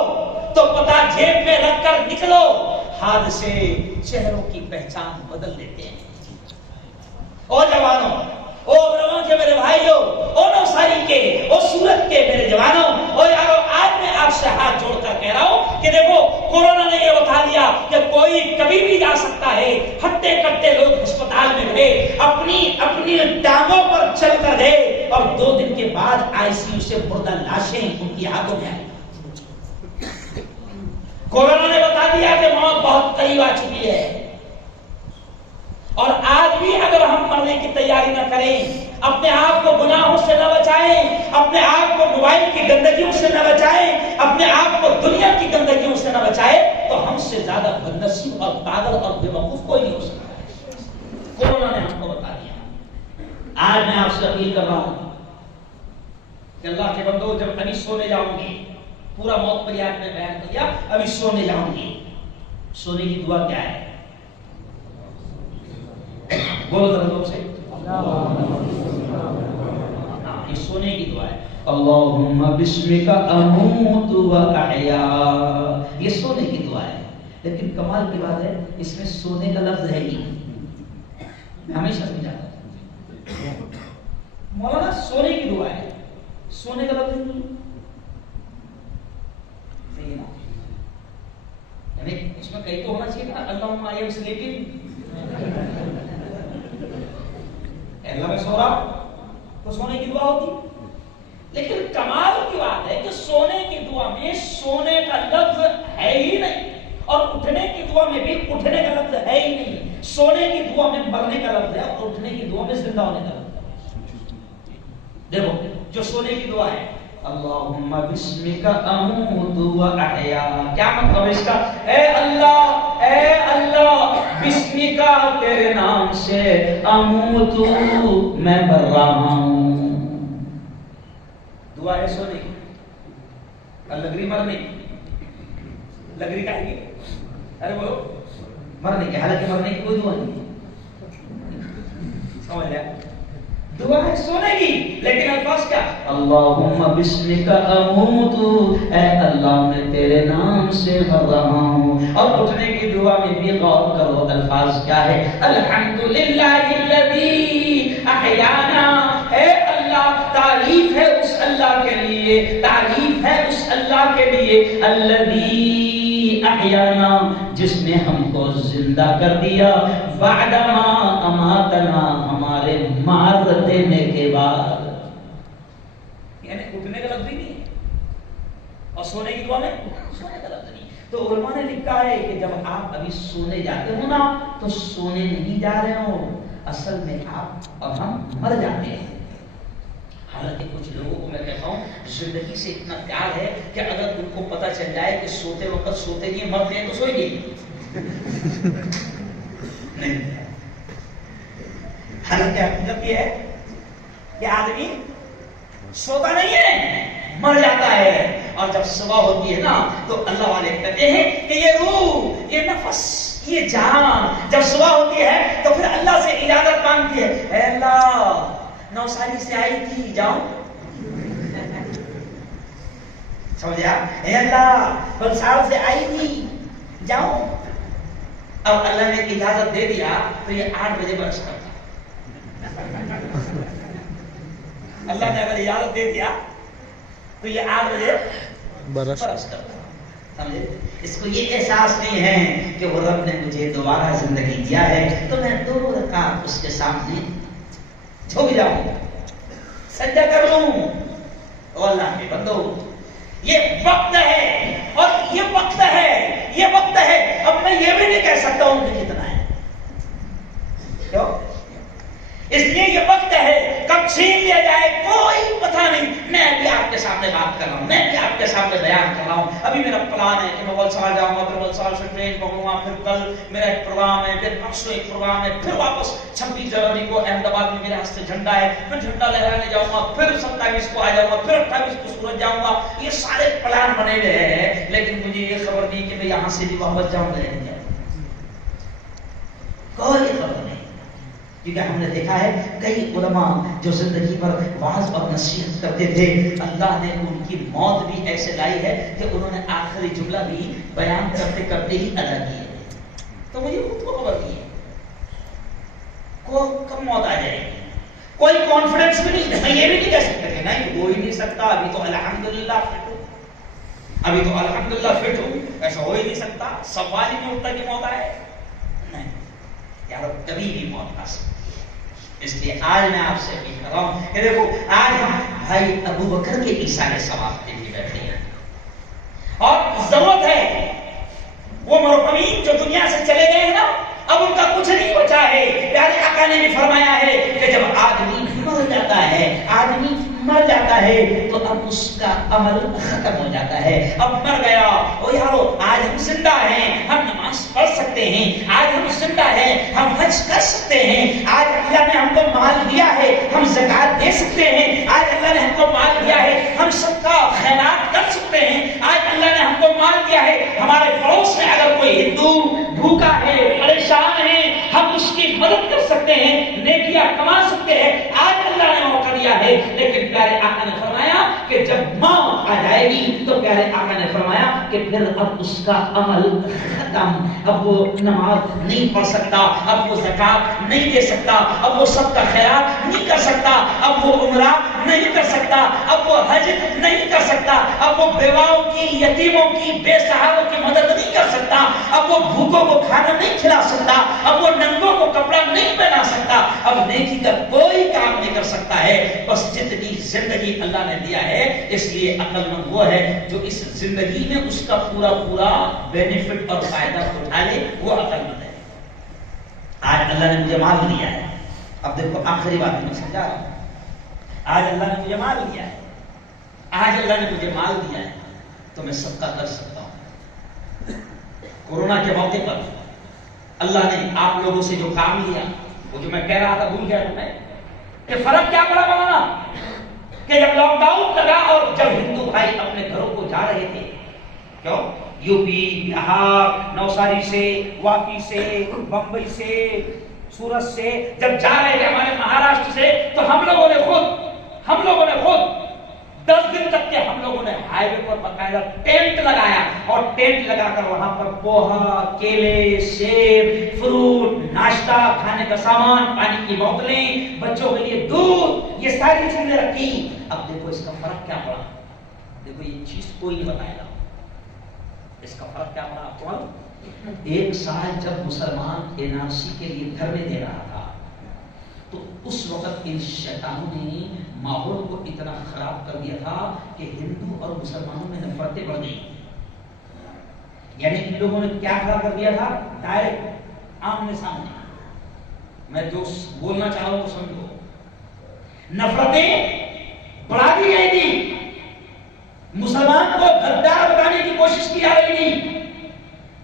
تو پتہ جیب میں رکھ کر نکلو، حادثے چہروں کی پہچان بدل دیتے ہیں۔ او جوانوں، او برموں کے میرے بھائیوں، او نوساری کے، او سورت کے میرے جوانوں، او یارو، آج میں آپ سے ہاتھ جوڑ کر کہہ رہا ہوں کہ دیکھو کورونا نے یہ بتا دیا کہ کوئی کبھی بھی جا سکتا ہے، ہٹے کٹے لوگ ہسپتال میں گئے، اپنی ٹانگوں پر چل کر گئے، اور 2 دن کے بعد ICU سے مردہ لاشیں ان کی ہاتھوں میں آئی۔ کورونا نے بتا دیا کہ موت بہت قریب آ چکی ہے، اور آج بھی اگر ہم مرنے کی تیاری نہ کریں، اپنے آپ کو گناہوں سے نہ بچائیں، اپنے آپ کو موبائل کی گندگیوں سے نہ بچائیں، اپنے آپ کو دنیا کی گندگیوں سے نہ بچائیں، تو ہم سے زیادہ بدنصیب اور پاگل اور بے وقوف کوئی نہیں ہو سکتا۔ کورونا نے ہم کو بتا دیا۔ آج میں آپ سے اپیل کر رہا ہوں کہ اللہ کے بندو، جب ابھی سونے جاؤں گی، پورا موت پر یاد میں بیان کیا، ابھی سونے جاؤں گی، سونے کی دعا کیا ہے؟ بولو ذرا لوگ سے، یہ سونے کی دعا ہے، اللہم بسمک اموت و احیا، یہ سونے کی دعا ہے۔ لیکن کمال کی بات ہے اس میں سونے کا لفظ ہے ہی، میں ہمیشہ سمجھاتا ہوں مولانا سونے کی دعا ہے، سونے کا لفظ نہیں، اس میں کہیں تو ہونا چاہیے نا اللہم آئی ایم سلیپنگ، اللہ میں سو رہا تو سونے کی دعا ہوتی. لیکن کمال کی بات ہے کہ سونے کی دعا میں سونے کا لفظ ہے ہی نہیں، اور اٹھنے کی دعا میں بھی اٹھنے کا لفظ ہے ہی نہیں. سونے کی دعا میں مرنے کا لفظ ہے اور اٹھنے کی دعا میں زندہ ہونے کا لفظ ہے. دیکھو جو سونے کی دعا ہے اللہم بسمک اموت و احیا، کیا مطلب اس کا؟ اے اللہ بسمک تیرے نام سے اموت میں مر رہا ہوں. دعا ہے سونے کی، لگری مرنے کی، لگری کا ہے، ارے بولو مرنے کی، حالانکہ مرنے کی کوئی دعا نہیں سمجھ لیا. دعا ہے سونے کی لیکن الفاظ کیا؟ اللہم بسمک اموت، اے اللہ میں تیرے نام سے مر رہا ہوں. اور اٹھنے کی دعا میں بھی غور کرو الفاظ کیا ہے؟ الحمدللہ الذی احیانا، اے اللہ تعریف ہے اس اللہ کے لیے، تعریف ہے اس اللہ کے لیے الذی احیانا جس نے ہم کو زندہ کر دیا، بعدما اماتنا ہمارے مار دینے کے بعد. یعنی اٹھنے کا لفظ ہی نہیں ہے اور سونے کی دعا میں سونے کا لفظ نہیں. تو علماء نے لکھا ہے کہ جب آپ ابھی سونے جاتے ہو نا تو سونے نہیں جا رہے ہو، اصل میں آپ اور ہم مر جاتے ہیں. حالانکہ کچھ لوگوں کو میں کہتا ہوں زندگی سے اتنا پیار ہے کہ اگر ان کو پتہ چل جائے کہ سوتے وقت سوتے نہیں مرتے ہیں تو سوئیں گے نہیں. حالانکہ حقیقت یہ ہے کہ آدمی سوتا نہیں ہے، مر جاتا ہے. اور جب صبح ہوتی ہے نا تو اللہ والے کہتے ہیں کہ یہ روح، یہ نفس، یہ جان جب صبح ہوتی ہے تو پھر اللہ سے اجازت مانگتی ہے، اے اللہ نوساری سے آئی تھی جاؤں، سمجھا؟ اے اللہ بلسار سے آئی تھی جاؤں. اب اللہ نے اجازت دے دیا تو یہ 8 بجے برس کرتا. اللہ نے اگر اجازت دے دیا تو یہ 8 بجے برس کرتا. سمجھے؟ اس کو یہ احساس نہیں ہے کہ وہ رب نے مجھے دوبارہ زندگی دیا ہے تو میں 2 رکعت اس کے سامنے جھک جاؤں، سجدہ کر لوں. اور اللہ کے بندو یہ وقت ہے، اور یہ وقت ہے، یہ وقت ہے. اب میں یہ بھی نہیں کہہ سکتا ہوں کہ کتنا ہے، کیوں؟ اس لیے یہ وقت ہے، کب چھین لیا جائے کوئی پتہ نہیں. میں بھی آپ کے سامنے بات کر رہا ہوں، میں بھی آپ کے سامنے بیان کر رہا ہوں. ابھی میرا پلان ہے کہ میں ولسار جاؤں گا، پھر ولسار سے ٹرین پکڑوں گا، پھر کل میرا ایک پروگرام ہے، پھر پرسوں ایک پروگرام ہے، پھر واپس 26 جنوری کو احمد آباد میں میرے ہاتھ سے جھنڈا ہے، پھر جھنڈا لہرانے جاؤں گا، پھر 27 کو آ جاؤں گا، پھر 28 کو سورج جاؤں گا. یہ سارے پلان بنے ہوئے ہیں لیکن مجھے یہ خبر نہیں کہ میں یہاں سے بھی واپس جاؤں گا نہیں جاؤں گا، کوئی خبر نہیں. کیونکہ ہم نے دیکھا ہے کئی علماء جو زندگی پر وعظ اور نصیحت کرتے تھے، اللہ نے ان کی موت بھی ایسے لائی ہے کہ انہوں نے آخری جملہ بھی بیان کرتے کرتے ہی ادا کیے. تو مجھے خود کو خبر نہیں ہے کب موت آ جائے گی، کوئی کانفیڈنس بھی نہیں. میں یہ بھی نہیں کہہ سکتا کہ نہیں ہو ہی نہیں سکتا، ابھی تو الحمدللہ فٹ ہوں، ابھی تو الحمدللہ فٹ ہوں، ایسا ہو ہی نہیں سکتا. سوال ہی نہیں اٹھتا کہ موت آئے. نہیں یار، کبھی بھی موت آ سکتی. اس لیے آج میں آپ سے اپیل کر رہا ہوں کہ دیکھو آج ہم بھائی ابو بکر کے ایثار ثواب کے لیے بیٹھے ہیں اور ضرورت ہے وہ مرحومین جو دنیا سے چلے گئے ہیں نا، اب ان کا کچھ نہیں بچا ہے. پیارے آقا نے بھی فرمایا ہے کہ جب آدمی مر جاتا ہے، آدمی مر جاتا ہے تو اب اس کا عمل ختم ہو جاتا ہے. اب مر گیا، او یارو آج ہم زندہ ہیں، ہم نماز پڑھ سکتے ہیں، آج ہم زندہ ہیں، ہم حج کر سکتے ہیں، آج اللہ نے ہم کو مال دیا ہے، ہم زکات دے سکتے ہیں، آج اللہ نے ہم کو مال دیا ہے، ہم سب کا خیرات کر سکتے ہیں، آج اللہ نے ہم کو مال دیا ہے. ہمارے پڑوس میں اگر کوئی ہندو بھوکا ہے، پریشان ہے، ہم اس کی مدد کر سکتے ہیں، نیکیاں کما سکتے ہیں. آج اللہ نے موقع دیا ہے. لیکن پیارے آقا نے فرمایا کہ جب موت آ جائے جائے گی تو پیارے آقا نے فرمایا کہ پھر اب اس کا عمل ختم، اب وہ نماز نہیں پڑھ سکتا، اب وہ زکات نہیں دے سکتا، اب وہ سب کا خیرات نہیں کر سکتا، اب وہ عمرہ نہیں کر سکتا، اب وہ حج نہیں کر سکتا، اب وہ بیواؤں کی، یتیموں کی، بے سہاروں کی مدد نہیں کر سکتا، اب وہ بھوکوں کو کھانا نہیں کھلا سکتا، اب وہ ننگوں کو کپڑا نہیں پہنا سکتا، اب نیکی کا کوئی کام نہیں کر سکتا ہے۔ بس جتنی زندگی اللہ نے دیا ہے، اس لیے عقل مند وہ ہے جو اس زندگی میں اس کا پورا پورا بینیفٹ اور فائدہ اٹھا لے، وہ عقل مند ہے۔ آج اللہ نے مجھے مال دیا ہے، اب دیکھو آخری بات میں سمجھا رہا ہوں، آج اللہ نے مجھے مال دیا ہے، آج اللہ نے مجھے مال دیا ہے تو میں صدقہ کر سکتا ہوں۔ کورونا کے موقع پر اللہ نے آپ لوگوں سے جو کام لیا، وہ جو میں کہہ رہا تھا بھول گیا تمہیں کہ فرق کیا پڑا مولانا، کہ جب لاک ڈاؤن لگا اور جب ہندو بھائی اپنے گھروں کو جا رہے تھے، کیوں یو پی، بہار، نوساری سے، واپی سے، بمبئی سے، سورت سے جب جا رہے تھے، ہمارے مہاراشٹر سے، تو ہم لوگوں نے خود 10 دن تک کے ہم لوگوں نے ہائی وے پر باقاعدہ ٹینٹ لگایا، اور ٹینٹ لگا کر وہاں پر پوہا، کیلے، سیب، فروٹ، ناشتہ، کھانے کا سامان، پانی کی بوتلیں، بچوں کے لیے دودھ، یہ ساری چیزیں رکھی۔ اب دیکھو اس کا فرق کیا پڑا، دیکھو یہ چیز کوئی نہیں بتائے گا، اس کا فرق کیا پڑا آپ کو؟ ایک سال جب مسلمان NRC کے لیے دھرنے دے رہا تھا تو اس وقت ان شیطانوں نے ماحول کو اتنا خراب کر دیا تھا کہ ہندو اور مسلمانوں میں نفرتیں بڑھ گئی۔ یعنی ان لوگوں نے کیا خراب کر دیا تھا، ڈائریکٹ آمنے سامنے، میں جو بولنا چاہ رہا ہوں سمجھو، نفرتیں بڑھا دی گئی تھی، مسلمان کو غدار بنانے کی کوشش کی جا رہی تھی،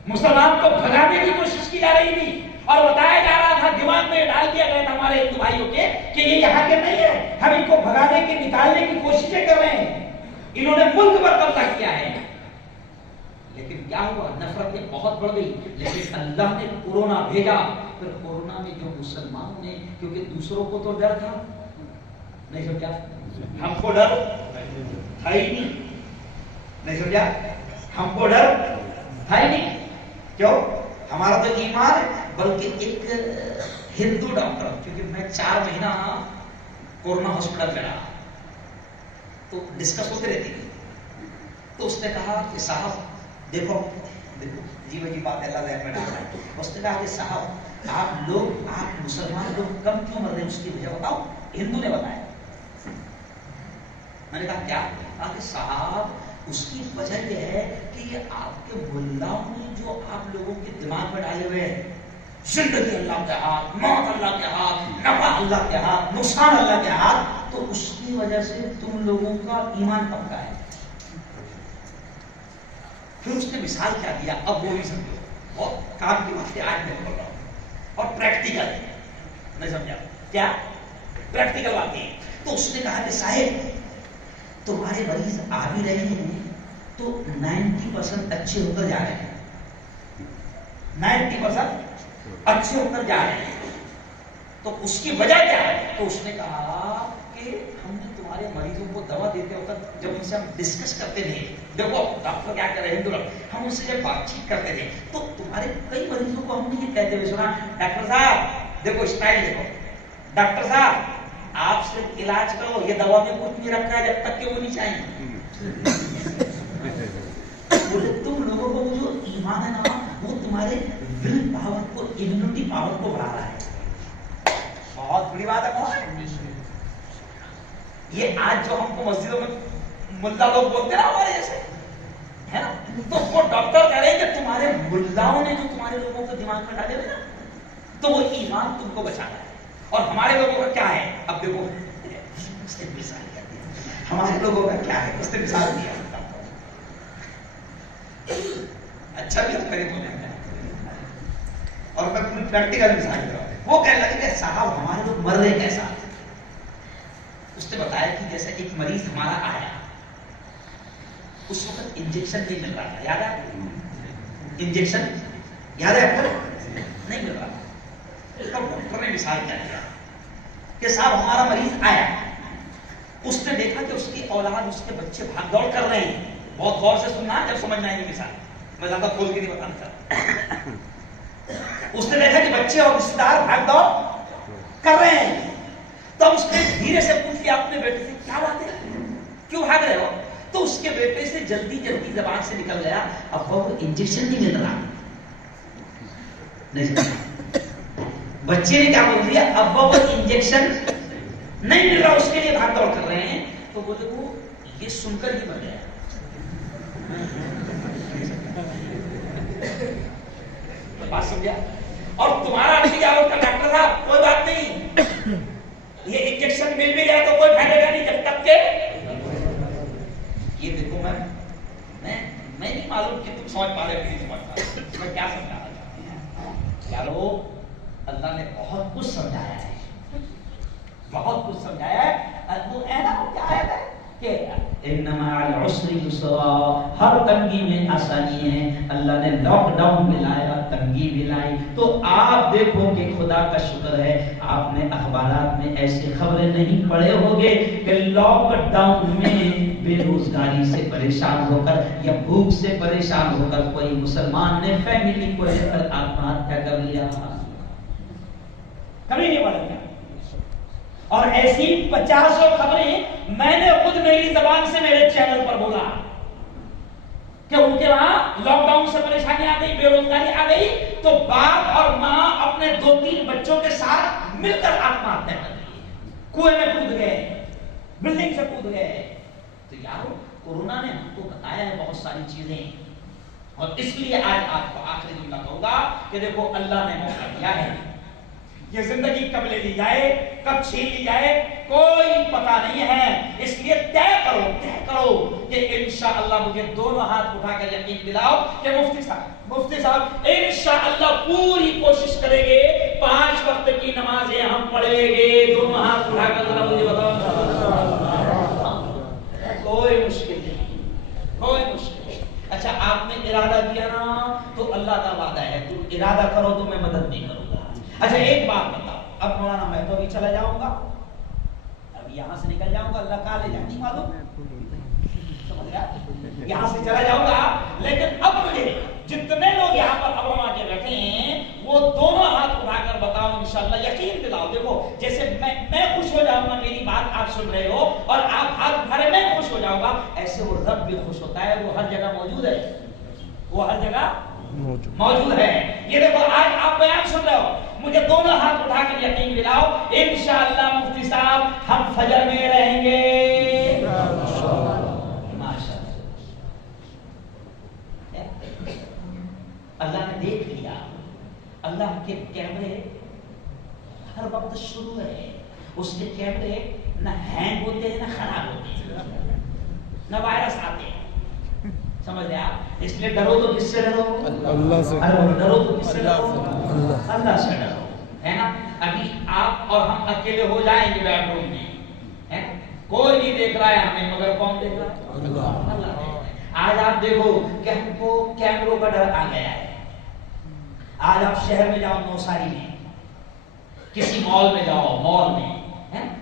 مسلمان کو بھگانے کی کوشش کی جا رہی تھی، اور بتایا جا رہا تھا، دماغ میں ڈال دیا گیا تھا ہمارے ہندو بھائیوں کے کہ یہ یہاں کے نہیں ہے، ہم ان کو بھگانے کی، نکالنے کی کوششیں کر رہے ہیں، انہوں نے ملک پر قبضہ کیا ہے۔ لیکن کیا ہوا، نفرتیں بہت بڑھ گئی، لیکن اللہ نے کورونا بھیجا، پھر کورونا میں جو مسلمانوں نے، کیونکہ دوسروں کو تو ڈر تھا نہیں، سمجھا، ہم کو ڈر تھا ہی نہیں سمجھا، ہم کو ڈر تھا ہی نہیں، کیوں، ہمارا تو ایمان ہے۔ بلکہ ایک ہندو ڈاکٹر، کیونکہ میں 4 مہینہ کورونا ہاسپٹل میں رہا تو ڈسکس ہوتے رہتی تھی، تو اس نے کہا کہ صاحب دیکھو عجیب عجیب بات اللہ میں ڈال رہا ہے، اس نے کہا کہ صاحب آپ مسلمان لوگ کم کیوں مر رہے ہیں، اس کی وجہ بتاؤ۔ ہندو نے بتایا، میں نے کہا کیا؟ کہا کہ صاحب اس کی وجہ یہ ہے کہ یہ آپ کے ملاؤں نے جو آپ لوگوں کے دماغ میں ڈالے ہوئے ہیں، زندگی اللہ کے ہاتھ، موت اللہ کے ہاتھ، نفع اللہ کے ہاتھ، نقصان اللہ کے ہاتھ، تو اس کی وجہ سے تم لوگوں کا ایمان پکا ہے۔ پھر اس نے مثال کیا دیا، اب وہ بھی سمجھو، بہت کام کی بات ہے، آج میں بول رہا ہوں، اور پریکٹیکل نہیں سمجھا کیا، پریکٹیکل بات ہے۔ تو اس نے کہا کہ صاحب تمہارے مریض آ بھی رہے ہیں تو 90% اچھے ہو کر جا رہے ہیں، 90% اچھے ہو کر جا رہے ہیں، تو اس کی وجہ کیا ہے؟ تو اس نے کہا کہ ہم نے تمہارے مریضوں کو دوا دیتے وقت جب ان سے ہم ڈسکس کرتے تھے، دیکھو ڈاکٹر کیا کر رہے ہیں، ہم ان سے جب بات چیت کرتے تھے تو تمہارے کئی مریضوں کو ہم نے یہ کہتے ہوئے سنا، ڈاکٹر صاحب دیکھو اسٹائل دیکھو، ڈاکٹر صاحب آپ صرف علاج کرو، یہ دوا میں کچھ نہیں رکھا ہے جب تک کہ وہ نہیں چاہیے۔ بولے تم لوگوں کو جو ایمان ہے نا، وہ تمہارے ول پاور کو، امیونٹی پاور کو بڑھا رہا ہے۔ بہت بڑی بات ہے۔ یہ آج جو ہم کو مسجدوں میں ملا لوگ بولتے ہیں نا ہمارے جیسے، ہے نا، تو وہ ڈاکٹر کہہ رہے ہیں کہ تمہارے ملاؤں نے جو تمہارے لوگوں کو دماغ میں ڈالے ہوئے نا، تو وہ ایمان تم کو بچا رہا ہے۔ اور ہمارے لوگوں کا کیا ہے، اب دیکھو اس نے مثال کیا دیا، ہمارے لوگوں کا کیا ہے، اس نے مثال دیا، اچھا بھی اب کرے تو نہیں، اور میں پوری پریکٹیکل مثال دے رہا ہوں۔ وہ کہنے لگے کہ صاحب ہمارے لوگ مر رہے کیسا؟ اس نے بتایا کہ جیسے ایک مریض ہمارا آیا، اس وقت انجیکشن نہیں مل رہا تھا، یاد ہے انجیکشن، یاد ہے آپ کو نہیں مل رہا تھا، تو ڈاکٹر نے مثال کیا دیا کہ صاحب ہمارا مریض آیا اس نے دیکھا کہ اس کی اولاد، اس کے بچے بھاگ دوڑ کر رہے ہیں. بہت غور سے سننا جب سمجھنا ہے یہ مثال، میں زیادہ کھول کے نہیں بتانا چاہتا. اس نے دیکھا کہ بچے اور رشتے دار بھاگ دوڑ کر رہے ہیں. تو اس نے دھیرے سے پوچھ لیا اپنے بیٹے سے، کیا بات ہے، کیوں بھاگ رہے ہو؟ تو اس کے بیٹے سے جلدی جلدی زبان سے نکل گیا، ابا وہ انجیکشن نہیں مل رہا. بچے نے کیا بول دیا؟ ابا وہ انجیکشن نہیں مل رہا، اس کے لیے بھاگ دوڑ کر رہے ہیں. تو وہ دیکھو یہ سن کر ہی مر گیا. بات سمجھا؟ اور تمہارا کا ڈاکٹر صاحب کوئی بات نہیں، یہ انجیکشن مل بھی گیا تو کوئی فائدہ نہیں جب تک کہ یہ دیکھو میں نہیں معلوم کہ تم سمجھ پا رہے نہیں سمجھ پا رہے میں کیا سمجھانا چاہتے ہیں. یارو اللہ نے بہت کچھ سمجھایا ہے، بہت کچھ سمجھایا ہے. کیا ہے کہ انما العسر یسرا، ہر تنگی میں آسانی ہے. اللہ نے لاک ڈاؤن میں لایا، تنگی بھی لائی. تو آپ دیکھو کہ خدا کا شکر ہے آپ نے اخبارات میں ایسی خبریں نہیں پڑھے ہوگے کہ لاک ڈاؤن میں بے روزگاری سے پریشان ہو کر یا بھوک سے پریشان ہو کر کوئی مسلمان نے فیملی کو لے کر آتم ہتیا کر لیا. کبھی نہیں پڑھا. اور ایسی 50 خبریں میں نے خود میری زبان سے میرے چینل پر بولا کہ ان کے وہاں لاک ڈاؤن سے پریشانی آ گئی، بے روزگاری آ گئی، تو باپ اور ماں اپنے 2-3 بچوں کے ساتھ مل کر آتم ہتیا کر لی، کنویں میں کود گئے، بلڈنگ سے کود گئے. تو یارو کورونا نے ہم کو بتایا ہے بہت ساری چیزیں، اور اس لیے آج آپ کو آخری جملہ کہوں گا کہ دیکھو اللہ نے موقع دیا ہے. یہ زندگی کب لے لی جائے، کب چھین لی جائے، کوئی پتہ نہیں ہے. اس لیے طے کرو کہ انشاءاللہ مجھے دونوں ہاتھ اٹھا کر یقین دلاؤ کہ مفتی صاحب انشاءاللہ پوری کوشش کریں گے 5 وقت کی نمازیں ہم پڑھیں گے. دونوں ہاتھ اٹھا کر ذرا مجھے بتاؤ. کوئی مشکل نہیں، کوئی مشکل نہیں. اچھا آپ نے ارادہ کیا نا تو اللہ کا وعدہ ہے تم ارادہ کرو تو میں مدد نہیں کروں گا. اچھا ایک بات بتاؤ، اب مولانا میں تو بھی چلا جاؤں گا، اب یہاں سے نکل جاؤں گا، اللہ کہاں لے جاتی معلوم، سمجھ گیا؟ یہاں سے چلا جاؤں گا، لیکن اب مجھے جتنے لوگ یہاں پر اب آ کے بیٹھے ہیں وہ دونوں ہاتھ اٹھا کر بتاؤ انشاءاللہ، یقین دلاؤ. دیکھو جیسے میں خوش ہو جاؤں گا میری بات آپ سن رہے ہو اور آپ ہاتھ اٹھا رہے میں خوش ہو جاؤں گا، ایسے وہ رب بھی خوش ہوتا ہے. وہ ہر جگہ موجود ہے، وہ ہر جگہ موجود ہے. یہ دیکھو آج آپ بیان سن رہے ہو، مجھے دونوں ہاتھ اٹھا کر یقین دلاؤ انشاءاللہ مفتی صاحب ہم فجر میں رہیں گے. اللہ نے دیکھ لیا، اللہ کے کیمرے ہر وقت شروع ہے. اس کے کیمرے نہ ہینگ ہوتے ہیں نہ خراب ہوتے ہیں نہ وائرس آتے ہیں. سمجھ لیا؟ اس لیے ڈرو تو کس سے ڈرو؟ اللہ سے. ڈرو تو کس سے ڈرو؟ اللہ سے ڈرو، ہے نا. ابھی آپ اور ہم اکیلے ہو جائیں گے بیڈ روم میں، کوئی نہیں دیکھ رہا ہے ہمیں، مگر کون دیکھ رہا ہے؟ اللہ. آج آپ دیکھو کہ ہم کو کیمروں کا ڈر آ گیا ہے. آج آپ شہر میں جاؤ، نوساری میں کسی مال میں جاؤ، مال میں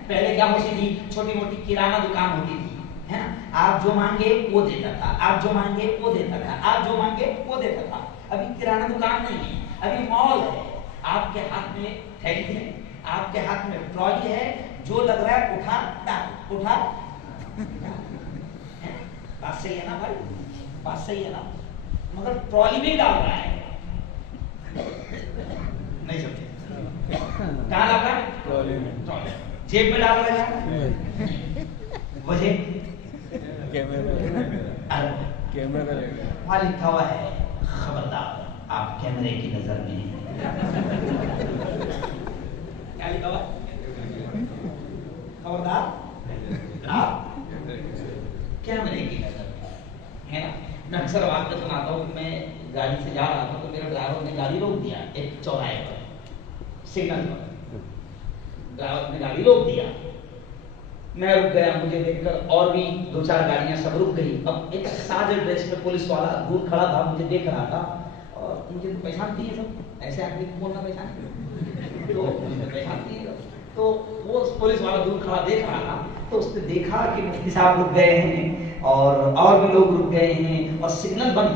پہلے کیا ہوتی تھی، چھوٹی موٹی کرانہ دکان ہوتی تھی، ہے نا. آپ جو مانگے وہ دیتا تھا، آپ جو مانگے وہ دیتا تھا، آپ جو مانگے وہ دیتا تھا. ابھی کرانہ دکان نہیں ہے، ابھی مال ہے. آپ کے ہاتھ میں تھیلی ہے، آپ کے ہاتھ میں ٹرالی ہے، جو لگ رہا ہے اٹھا ڈال، اٹھا. بات صحیح ہے نا بھائی، بات صحیح ہے نا. مگر ٹرالی میں ہی ڈال رہا ہے، نہیں سمجھے کہاں ڈال رہا ہے؟ جیب میں ڈال رہا ہے. وجہ وہاں لکھا ہوا ہے خبردار آپ کیمرے کی نظر میں ہیں. کیا لکھا ہوا ہے؟ خبردار آپ کیمرے کی نظر میں، ہے نا. میں اکثر واقعہ سناتا ہوں کہ میں گاڑی سے جا رہا تھا تو میرے ڈرائیور نے گاڑی روک دیا ایک چوراہے پر، سگنل پر. ڈرائیور نے گاڑی روک دیا، میں رک گیا. مجھے دیکھ کر اور بھی 2-4 گاڑیاں سب رک گئی. اب ایک ساجر ڈریس میں پولیس والا دور کھڑا تھا، مجھے دیکھ رہا تھا اور مجھے پہچانتی ہے سب، ایسے آدمی کو بولنا پہچانتی تو مجھے پہچانتی ہے. تو وہ پولیس والا دور کھڑا دیکھ رہا تھا، تو اس نے دیکھا کہ مفتی صاحب رک گئے ہیں اور بھی لوگ رک گئے ہیں اور سگنل بند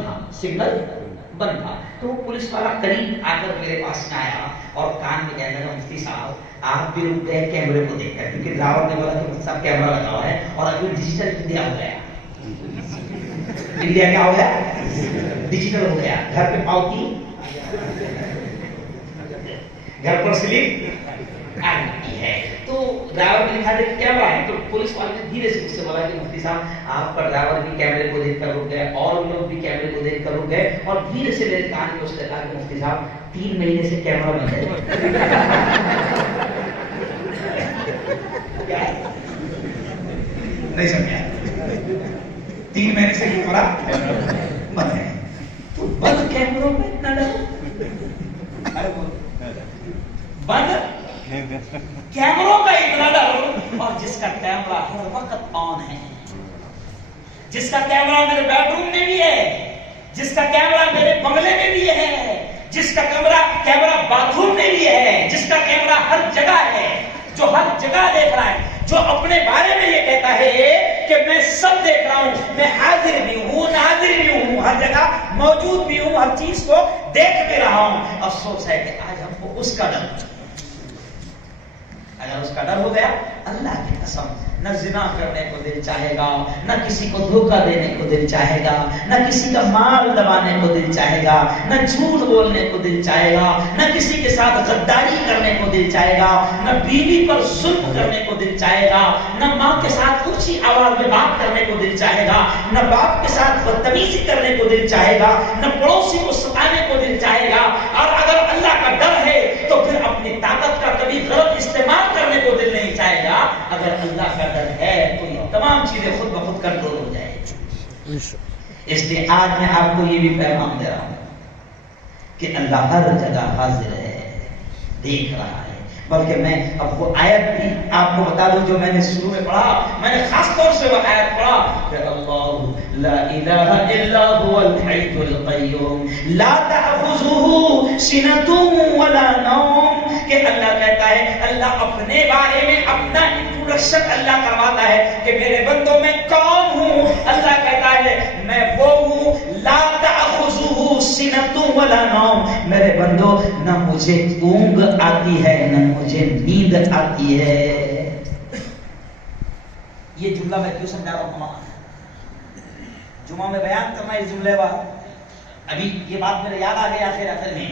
تھا، تو پولیس والا قریب آ کر میرے پاس میں آیا اور کان میں کہنے لگا مفتی صاحب آپ بھی رک گئے کیمرے کو دیکھ کر، کیونکہ ڈرائیور نے بولا کہ مفتی صاحب کیمرہ لگا ہوا ہے اور ابھی ڈیجیٹل انڈیا ہو گیا، انڈیا کیا ہو گیا؟ ڈیجیٹل ہو گیا، گھر پہ پاؤتی، گھر پر سلپ آتی ہے۔ تو ڈرائیور نے لکھا کہ کیمرہ ہے، تو پولیس والے نے دھیرے سے مجھ سے بولا کہ مفتی صاحب آپ کا ڈرائیور بھی کیمرے کو دیکھ کر رک گئے اور لوگ بھی کیمرے کو دیکھ کر رک گئے، اور دھیرے سے میرے کان میں اس نے کہا کہ مفتی صاحب 3 مہینے سے کیمرہ بند ہے۔ نہیں سمجھا؟ 3 مہینے سے کیمرہ بند ہے، تو بند کیمروں میں اتنا ڈر، بند کیمروں کا اتنا ڈر، اور جس کا کیمرہ ہر وقت آن ہے، جس کا کیمرہ میرے بیڈ روم میں بھی ہے، جس کا کیمرہ میرے بنگلے میں بھی ہے، جس کا کیمرہ باتھ روم میں بھی ہے، جس کا کیمرہ ہر جگہ ہے، جو ہر جگہ دیکھ رہا ہے، جو اپنے بارے میں یہ کہتا ہے کہ میں سب دیکھ رہا ہوں، میں حاضر بھی ہوں ناظر بھی ہوں، ہر جگہ موجود بھی ہوں، ہر چیز کو دیکھ بھی رہا ہوں۔ افسوس ہے کہ آج ہم کو اس کا ڈر، اگر اس کا ڈر ہو گیا، اللہ کی قسم نہ زنا کرنے کو دل چاہے گا، نہ کسی کو دھوکہ دینے کو دل چاہے گا، نہ کسی کا مال دبانے کو دل چاہے گا، نہ جھوٹ بولنے کو دل چاہے گا، نہ کسی کے ساتھ غداری کرنے کو دل چاہے گا، نہ بیوی پر ظلم کرنے کو دل چاہے گا، نہ ماں کے ساتھ اونچی آواز میں بات کرنے کو دل چاہے گا، نہ باپ کے ساتھ بدتمیزی کرنے کو دل چاہے گا، نہ پڑوسی کو ستانے کو دل چاہے گا۔ اور اگر اللہ کا ڈر ہے تو پھر اپنی طاقت کا کبھی غلط استعمال کرنے کو دل نہیں چاہے گا۔ اگر اللہ کا ڈر ہے تو یہ تمام چیزیں خود بخود کنٹرول ہو جائے گی۔ اس لیے آج میں آپ کو یہ بھی پیغام دے رہا ہوں کہ اللہ ہر جگہ حاضر ہے، دیکھ رہا ہے۔ بلکہ میں اب وہ آیت بھی آپ کو بتا دوں جو میں نے شروع میں پڑھا، میں نے خاص طور سے وہ آیت پڑھا کہ اللہ لا الہ الا هو الحی القیوم لا تأخذه سنة ولا نوم، کہ اللہ کہتا ہے، اللہ اپنے بارے میں اپنا انٹروڈکشن اللہ کرواتا ہے کہ میرے بندوں میں کون ہوں۔ اللہ کہتا ہے میں وہ ہوں لا تأخذه سنة ولا نوم، میرے بندوں نہ مجھے اونگ آتی ہے نہ مجھے نیند آتی ہے۔ یہ جملہ میں کیوں سمجھا رہا ہوں؟ جمعہ میں بیان کرنا اس جملے کا، ابھی یہ بات میرے یاد آ گیا آخر میں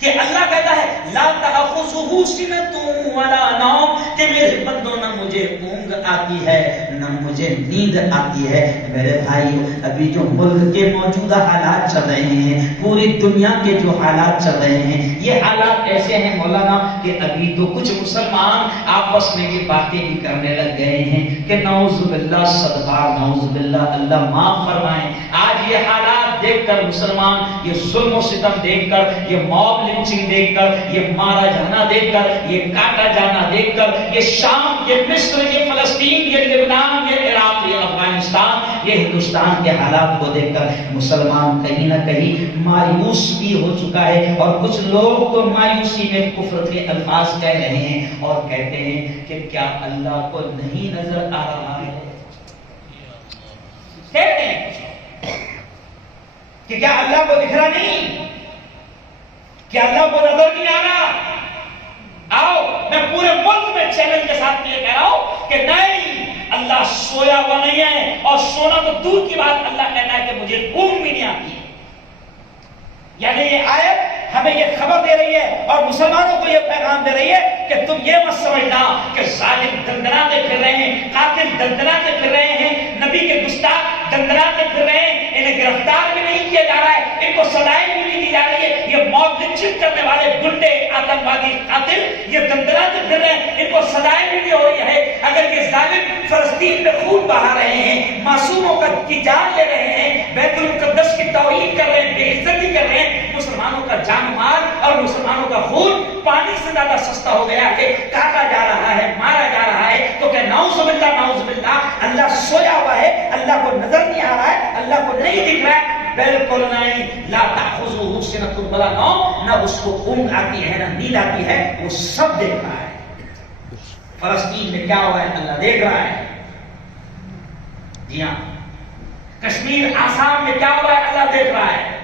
کہ اللہ کہتا ہے لا تأخذه سنة ولا نوم، کہ میرے بندوں نہ مجھے اونگ آتی ہے نہ مجھے نیند آتی ہے۔ میرے بھائیو، ابھی جو ملک کے موجودہ حالات چل رہے ہیں، پوری دنیا کے جو حالات چل رہے ہیں، یہ حالات ایسے ہیں مولانا کہ ابھی تو کچھ مسلمان آپس میں یہ باتیں بھی کرنے لگ گئے ہیں کہ نعوذ باللہ، صدقہ نعوذ باللہ، اللہ معاف فرمائیں۔ آج یہ حالات دیکھ کر مسلمان، یہ ظلم و ستم دیکھ کر، یہ موب لنچنگ دیکھ کر، یہ مارا جانا دیکھ کر، یہ کاٹا جانا دیکھ کر، یہ شام، یہ مصر، یہ فلسطین، یہ لبنان، یہ عراق، یہ افغانستان، یہ ہندوستان کے حالات کو دیکھ کر مسلمان کہیں نہ کہیں مایوس بھی ہو چکا ہے، اور کچھ لوگ تو مایوسی میں کفر کے الفاظ کہہ رہے ہیں اور کہتے ہیں کہ کیا اللہ کو نہیں نظر آ رہا ہے؟ کہتے ہیں کہ کیا اللہ کو دکھ رہا نہیں؟ کیا اللہ کو نظر نہیں آ رہا؟ آؤ میں پورے ملک میں چیلنج کے ساتھ یہ کہہ رہا ہوں کہ نہیں، اللہ سویا ہوا نہیں ہے، اور سونا تو دور کی بات، اللہ کہتا ہے کہ مجھے اونگ بھی نہیں آتی ہے۔ یعنی یہ آیت ہمیں یہ خبر دے رہی ہے اور مسلمانوں کو یہ پیغام دے رہی ہے کہ تم یہ مت سمجھنا کہ ظالم دندناتے پھر رہے ہیں، قاتل دندناتے پھر رہے ہیں، نبی کے گستاخ دندناتے پھر رہے ہیں، انہیں گرفتار بھی نہیں کیا جا رہا ہے، ان کو سزائیں بھی نہیں دی جا رہی ہے۔ یہ موت لنچنگ کرنے والے گنڈے، آتنکوادی، قاتل یہ دندناتے پھر رہے ہیں، ان کو سزائیں بھی نہیں ہو رہی ہے۔ اگر یہ ظالم فلسطین میں خون بہا رہے ہیں، معصوموں کی جان لے رہے ہیں، بیت المقدس کی توہین کر رہے ہیں، بے عزتی کر رہے ہیں، مسلمانوں کا جان مال اور مسلمانوں کا خون پانی سے زیادہ سستا ہو گیا کہ کاٹا جا رہا ہے، مارا جا رہا ہے، تو کہ نعوذ باللہ نعوذ باللہ، اللہ سویا ہوا ہے، اللہ کو نظر نہیں آ رہا ہے، اللہ کو نہیں دکھ رہا ہے؟ بالکل نہیں۔ لا تأخذه سنة ولا نوم، نہ اس کو اونگ آتی ہے نہ نیند آتی ہے، وہ سب دیکھ رہا ہے۔ فلسطین میں کیا ہوا ہے اللہ دیکھ رہا ہے. جی ہاں, کشمیر آسام میں کیا ہوا ہے اللہ دیکھ رہا ہے.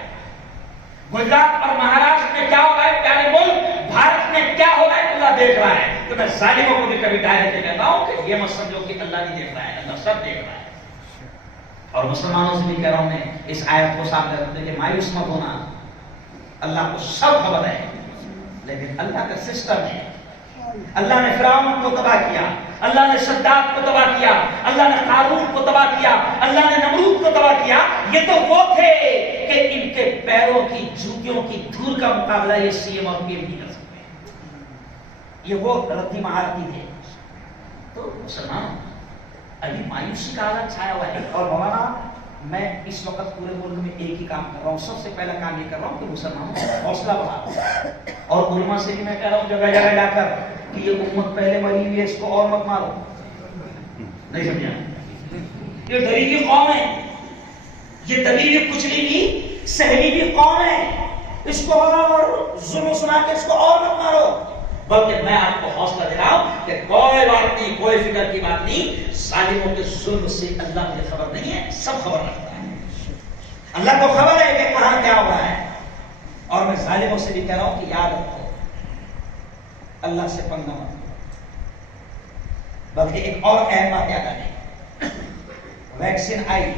گجرات اور مہاراشٹر میں کیا ہوا ہے پیارے ملک بھارت میں کیا ہو رہا ہے اللہ دیکھ رہا ہے. تو میں ظالموں کو بھی کبھی ڈائریکٹ کہتا ہوں کہ یہ مت سمجھو کہ اللہ نہیں دیکھ رہا ہے, اللہ سب دیکھ رہا ہے. اور مسلمانوں سے بھی کہہ رہا ہوں میں اس آیت کو سامنے رکھنے کے مایوس مت ہونا, اللہ کو سب خبر ہے, لیکن اللہ کا سسٹم ہے. اللہ نے فرعون کو تباہ کیا, اللہ نے شداد کو تباہ کیا, اللہ نے قارون کو تباہ کیا, اللہ نے نمرود کو تباہ کیا. یہ تو وہ تھے کہ ان کے پیروں کی جوتیوں کی دھول کا مقابلہ یہ سی ایم اور پی ایم نہیں کر سکتے. یہ وہ ردی مہارتی تھے. تو مسلمان ابھی مایوسی کا حالت چھایا ہوا ہے. اور مولانا میں اس وقت پورے ملک میں ایک ہی کام کر رہا ہوں, سب سے پہلا کام یہ کر رہا ہوں کہ مسلمانوں کا حوصلہ بڑھاؤ. اور علماء سے بھی میں کہہ رہا ہوں جگہ جگہ جا کر کہ یہ امت پہلے مری ہوئی ہے, اس کو اور مت مارو. نہیں سمجھا, یہ ڈری ہوئی قوم ہے, یہ دبی ہوئی کچلی ہوئی سہلی ہوئی قوم ہے, اس کو اور ظلم سنا کے اس کو اور مت مارو. بلکہ میں آپ کو حوصلہ دے رہا ہوں کہ کوئی بات نہیں, کوئی فکر کی بات نہیں, ظالموں کے ظلم سے اللہ مجھے خبر نہیں ہے, سب خبر رکھتا ہے. اللہ کو خبر ہے کہ کہاں کیا ہو رہا ہے. اور میں ظالموں سے بھی کہہ رہا ہوں کہ یاد رکھو اللہ سے پنگا مت لو. بلکہ ایک اور اہم بات یاد آ گئی, ویکسین آئی,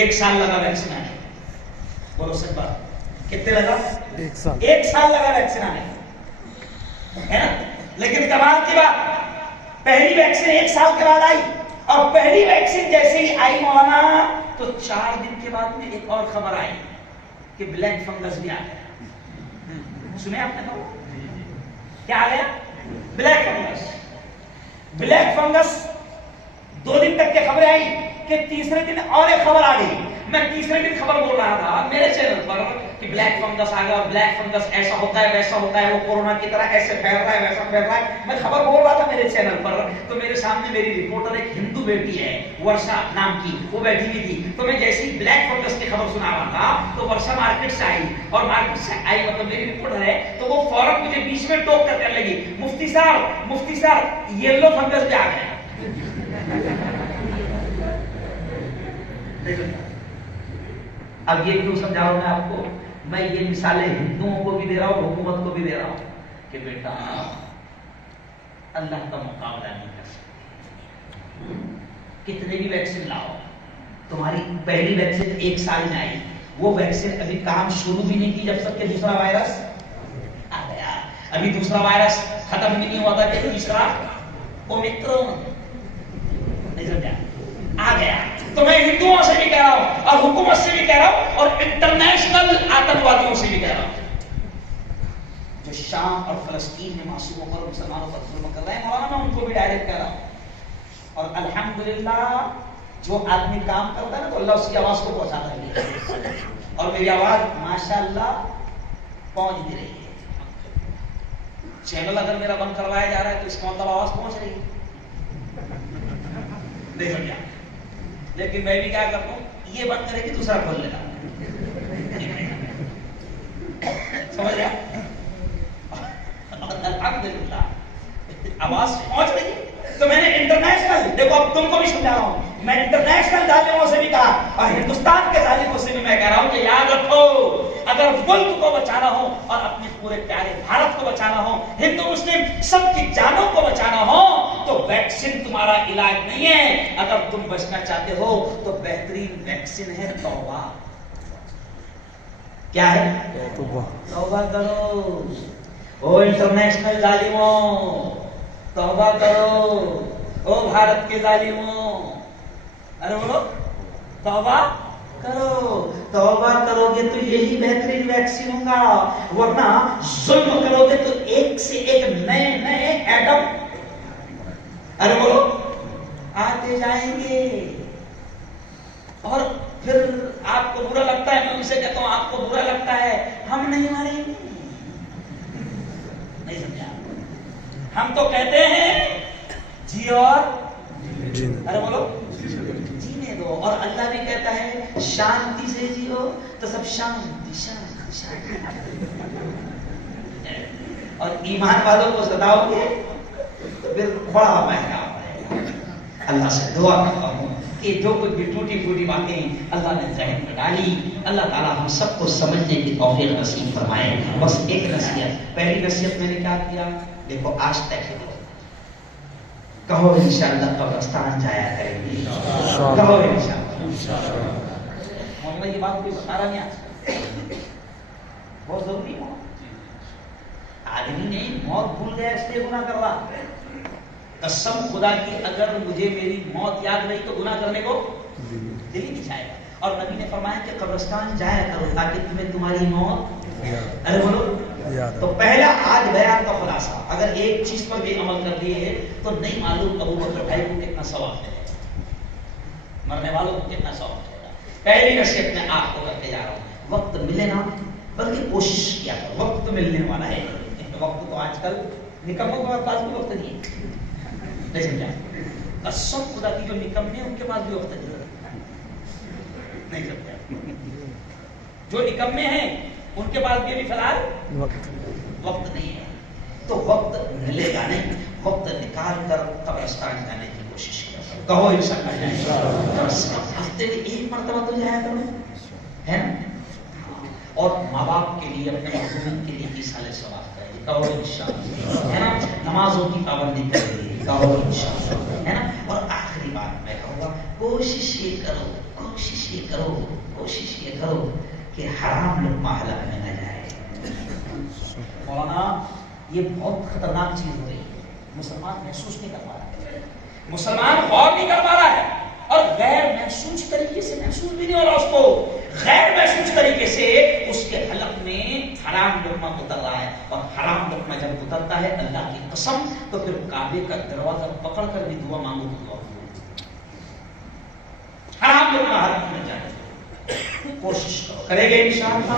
1 سال لگا ویکسین آنے. بولو سچ بات, کتنے لگا؟ 1 سال لگا ویکسین آنے, ہے نا. لیکن کمال کی بات, پہلی ویکسین 1 سال کے بعد آئی, اور پہلی ویکسین جیسے ہی آئی مولانا تو 4 دن کے بعد میں ایک اور خبر آئی کہ بلیک فنگس بھی آ گیا. سنے آپ نے کیا آ گیا؟ Black fungus. بلیک فنگس 2 دن تک کی خبریں آئی کہ تیسرے دن اور ایک خبر آ گئی. میں تیسرے دن خبر بول رہا تھا میرے چینل پر کہ بلیک فنگس آ گیا, اور بلیک فنگس ایسا ہوتا ہے ویسا ہوتا ہے, وہ کورونا کی طرح ایسے پھیل رہا ہے ویسا پھیل رہا ہے. میں خبر بول رہا تھا میرے چینل پر, تو میرے سامنے میری رپورٹر ایک ہندو بیٹی ہے ورشا نام کی, وہ بیٹھی ہوئی تھی. تو میں جیسے ہی بلیک فنگس کی خبر سنا رہا تھا تو ورشا مارکیٹ سے آئی, اور مارکیٹ سے آئی مطلب میری رپورٹر ہے, تو وہ فوراً مجھے بیچ میں ٹوک کر کرنے لگی, مفتی صاحب یلو فنگس بھی آ گیا. اب یہ کیوں سمجھاؤں میں آپ کو, میں یہ مثالیں ہندوؤں کو بھی دے رہا ہوں, حکومت کو بھی دے رہا ہوں کہ بیٹا اللہ کا مقابلہ نہیں کر سکتے. کتنے بھی ویکسین لاؤ, تمہاری پہلی ویکسین 1 سال میں آئی, وہ ویکسین ابھی کام شروع بھی نہیں کی جب تک کہ دوسرا وائرس آ گیا. ابھی دوسرا وائرس ختم بھی نہیں ہوا تھا کہ تیسرا اومیکرون نہیں سمجھا آ گیا. تو میں ہندوؤں سے بھی کہہ رہا ہوں, اور حکومت سے بھی کہہ رہا ہوں, اور انٹرنیشنل آتنکوادیوں سے بھی کہہ رہا ہوں جو شام اور فلسطین میں معصوموں پر مسلمانوں پر ظلم کر رہے ہیں. مولانا میں ان کو بھی ڈائریکٹ کہہ رہا ہوں, اور الحمدللہ جو آدمی کام کرتا ہے نا تو اللہ اس کی آواز کو پہنچاتا ہے, اور میری آواز ماشاءاللہ پہنچ بھی رہی ہے. چینل اگر میرا بند کروایا جا رہا ہے تو اس کا مطلب آواز پہنچ رہی ہے, نہیں سمجھا. لیکن میں بھی کیا کرتا ہوں, یہ بند کرے کہ دوسرا کھول لیتا ہوں, سمجھ گیا. الحمدللہ آواز پہنچ رہی ہے. تو میں نے انٹرنیشنل, دیکھو اب تم کو بھی سمجھا رہا ہوں, میں انٹرنیشنل ظالموں سے بھی کہا, اور ہندوستان کے ظالموں سے بھی میں کہہ رہا ہوں کہ یاد رکھو, اگر ملک کو بچانا ہو اور اپنے پورے پیارے بھارت کو بچانا ہو, ہندو مسلم سب کی جانوں کو بچانا ہو, تو ویکسین تمہارا علاج نہیں ہے. اگر تم بچنا چاہتے ہو تو بہترین ویکسین ہے توبہ. کیا ہے؟ توبہ کرو. او انٹرنیشنل ظالموں توبہ کرو, او بھارت کے ظالموں, ارے بولو توبہ کرو. توبہ کرو گے تو یہی بہترین ویکسین ہوگا, ورنہ ظلم کرو گے تو ایک سے ایک نئے ایٹم, ارے بولو, آتے جائیں گے. اور پھر آپ کو برا لگتا ہے, میں ان سے کہتا ہوں آپ کو برا لگتا ہے, ہم نہیں مریں گے. نہیں سمجھا, ہم تو کہتے ہیں جی اور ارے بولو جینے دو, اور اللہ بھی کہتا ہے شانتی سے جیو, تو سب شانتی شانتی شانتی. اور ایمان والوں کو ستاؤ گے تو پھر بڑا مہنگا پڑے گا. اللہ سے دعا کرتا ہوں کہ جو کچھ بھی ٹوٹی پھوٹی باتیں اللہ نے ذہن میں ڈالی، اللہ تعالیٰ ہم سب کو سمجھنے کی توفیق نصیب فرمائے. بس ایک نصیحت، پہلی نصیحت میں نے کیا کیا؟ دیکھو آج تک کہو انشاءاللہ قبرستان جایا کریں گے، کہو انشاءاللہ. محمد یہ بات کوئی بتا رہا نہیں آج، بہت ضروری ہے. آدمی نہیں موت بھول گیا اس لیے گناہ کر رہا. قسم خدا کی اگر مجھے میری موت یاد نہیں تو گناہ کرنے کو دل ہی نہیں چاہے گا. اور نبی نے فرمایا کہ قبرستان جایا کرو تاکہ تمہیں تمہاری موت، ارے بولو. تو پہلا آج بیان کا خلاصہ، اگر ایک چیز پر بھی عمل کر لیے تو نہیں معلوم ابو بکر بھائی کو کتنا ثواب ملے گا، مرنے والوں کو کتنا ثواب ملے گا. پہلی نصیحت میں آپ کو کرتے جا رہا ہوں، وقت ملے نا بلکہ کوشش کیا کرو. وقت ملنے والا ہے، وقت تو آج کل نکموں کے پاس بھی وقت نہیں ہے. نہیں سمجھا؟ قسم خدا کی جو نکمے ان کے پاس بھی وقت نہیں سمجھا. جو نکمے ہیں ان کے پاس بھی ابھی فی الحال وقت نہیں ہے. تو وقت ملے گا نہیں، وقت نکال کر قبرستان جانے کی کوشش کرو. کہو انشاءاللہ ہفتے میں ایک مرتبہ تو جایا کرو، ہے نا. اور ماں باپ کے لیے، اپنے مرحومین کے لیے بھی سال ثواب کرے، کہو انشاءاللہ، ہے نا. نمازوں کی پابندی کرے، کہو انشاءاللہ، ہے نا. اور آخری بات میں کہوں گا، کوشش یہ کرو، کوشش یہ کرو، کوشش یہ کرو کہ حرام لقمہ حلق میں نہ جائے. مولانا یہ بہت خطرناک چیز ہو رہی ہے. مسلمان محسوس نہیں کر پا رہا ہے، مسلمان غور نہیں کر پا رہا ہے، اور غیر محسوس طریقے سے محسوس بھی نہیں ہو رہا اس کو. غیر محسوس طریقے سے اس کے حلق میں حرام لقمہ اتر رہا ہے. اور حرام لقمہ جب اترتا ہے اللہ کی قسم تو پھر کعبے کا دروازہ پکڑ کر بھی دعا مانگو تو دعا. حرام لقمہ حلق میں جانے کوشش کرو، کرے گے انشاءاللہ.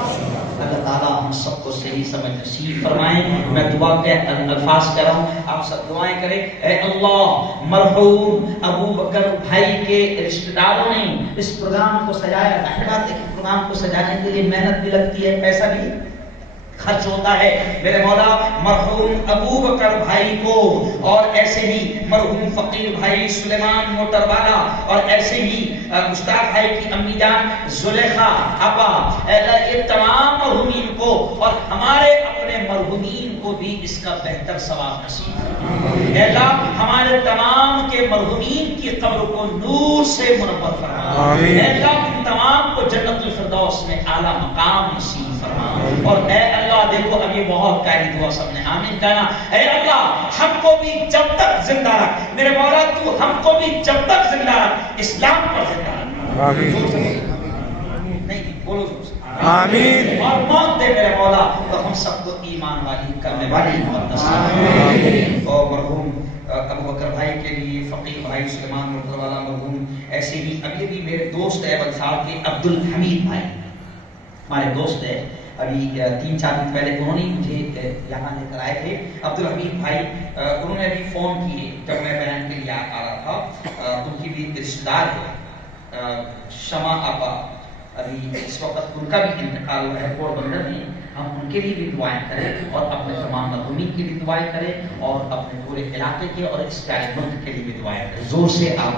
اللہ تعالیٰ ہم سب کو صحیح سمجھ نصیب فرمائیں. میں دعا کے الفاظ کر رہا ہوں، آپ سب دعائیں کریں. اے اللہ، مرحوم ابو بکر بھائی کے رشتہ داروں نے اس پروگرام کو سجایا. ظاہر بات ہے کہ پروگرام کو سجانے کے لیے محنت بھی لگتی ہے، پیسہ بھی خرچ ہوتا ہے. میرے مولا مرحوم ابو بکر بھائی کو، اور ایسے ہی مرحوم فقیر بھائی سلیمان موٹر والا، اور ایسے ہی مشتاق بھائی کی امی جان زلیخا آپا، یہ تمام مرحومین کو اور ہمارے اپنے مرحومین کو بھی اس کا بہتر ثواب نصیب فرما. اے اللہ ہمارے تمام کے مرحومین کی قبر کو نور سے منور فرما. اے اللہ ان تمام کو جنت الفردوس میں اعلیٰ مقام نصیب فرما. اور اے اللہ دیکھو اب یہ بہت پیاری دعا سب نے آمین کہنا. اے اللہ ہم کو بھی جب تک زندہ رکھ، میرے مولا تو ہم کو بھی جب تک زندہ رکھ، اسلام پر زندہ رکھ. آمین. نہیں بولو آمین. اور موت دے میرے مولا تو ہم سب کو ایمان والی کرنے والی موت نصیب. اور مرحوم ابو بکر بھائی کے لیے فقیر بھائی سلیمان موٹر والا مرحوم، ایسے ہی ابھی بھی میرے دوست ہے بلسار کے عبد الحمید بھائی، ہمارے دوست ہے. ابھی 3-4 دن پہلے انہوں نے مجھے یہاں لے کر آئے تھے. عبد الحمید بھائی انہوں نے ابھی فون کیے جب میں بیان کے لیے آ رہا تھا. ان کی بھی رشتہ دار ہے شمع آپا، ابھی اس وقت ان کا بھی انتقال ہوا ہے پورٹ بندر میں. ہم ان کے لیے بھی دعائیں کریں اور اپنے تمام مرحومین کے لیے دعائیں کریں اور اپنے پورے علاقے کے اور اس پیارے ملک کے لیے بھی دعائیں کریں. زور سے آپ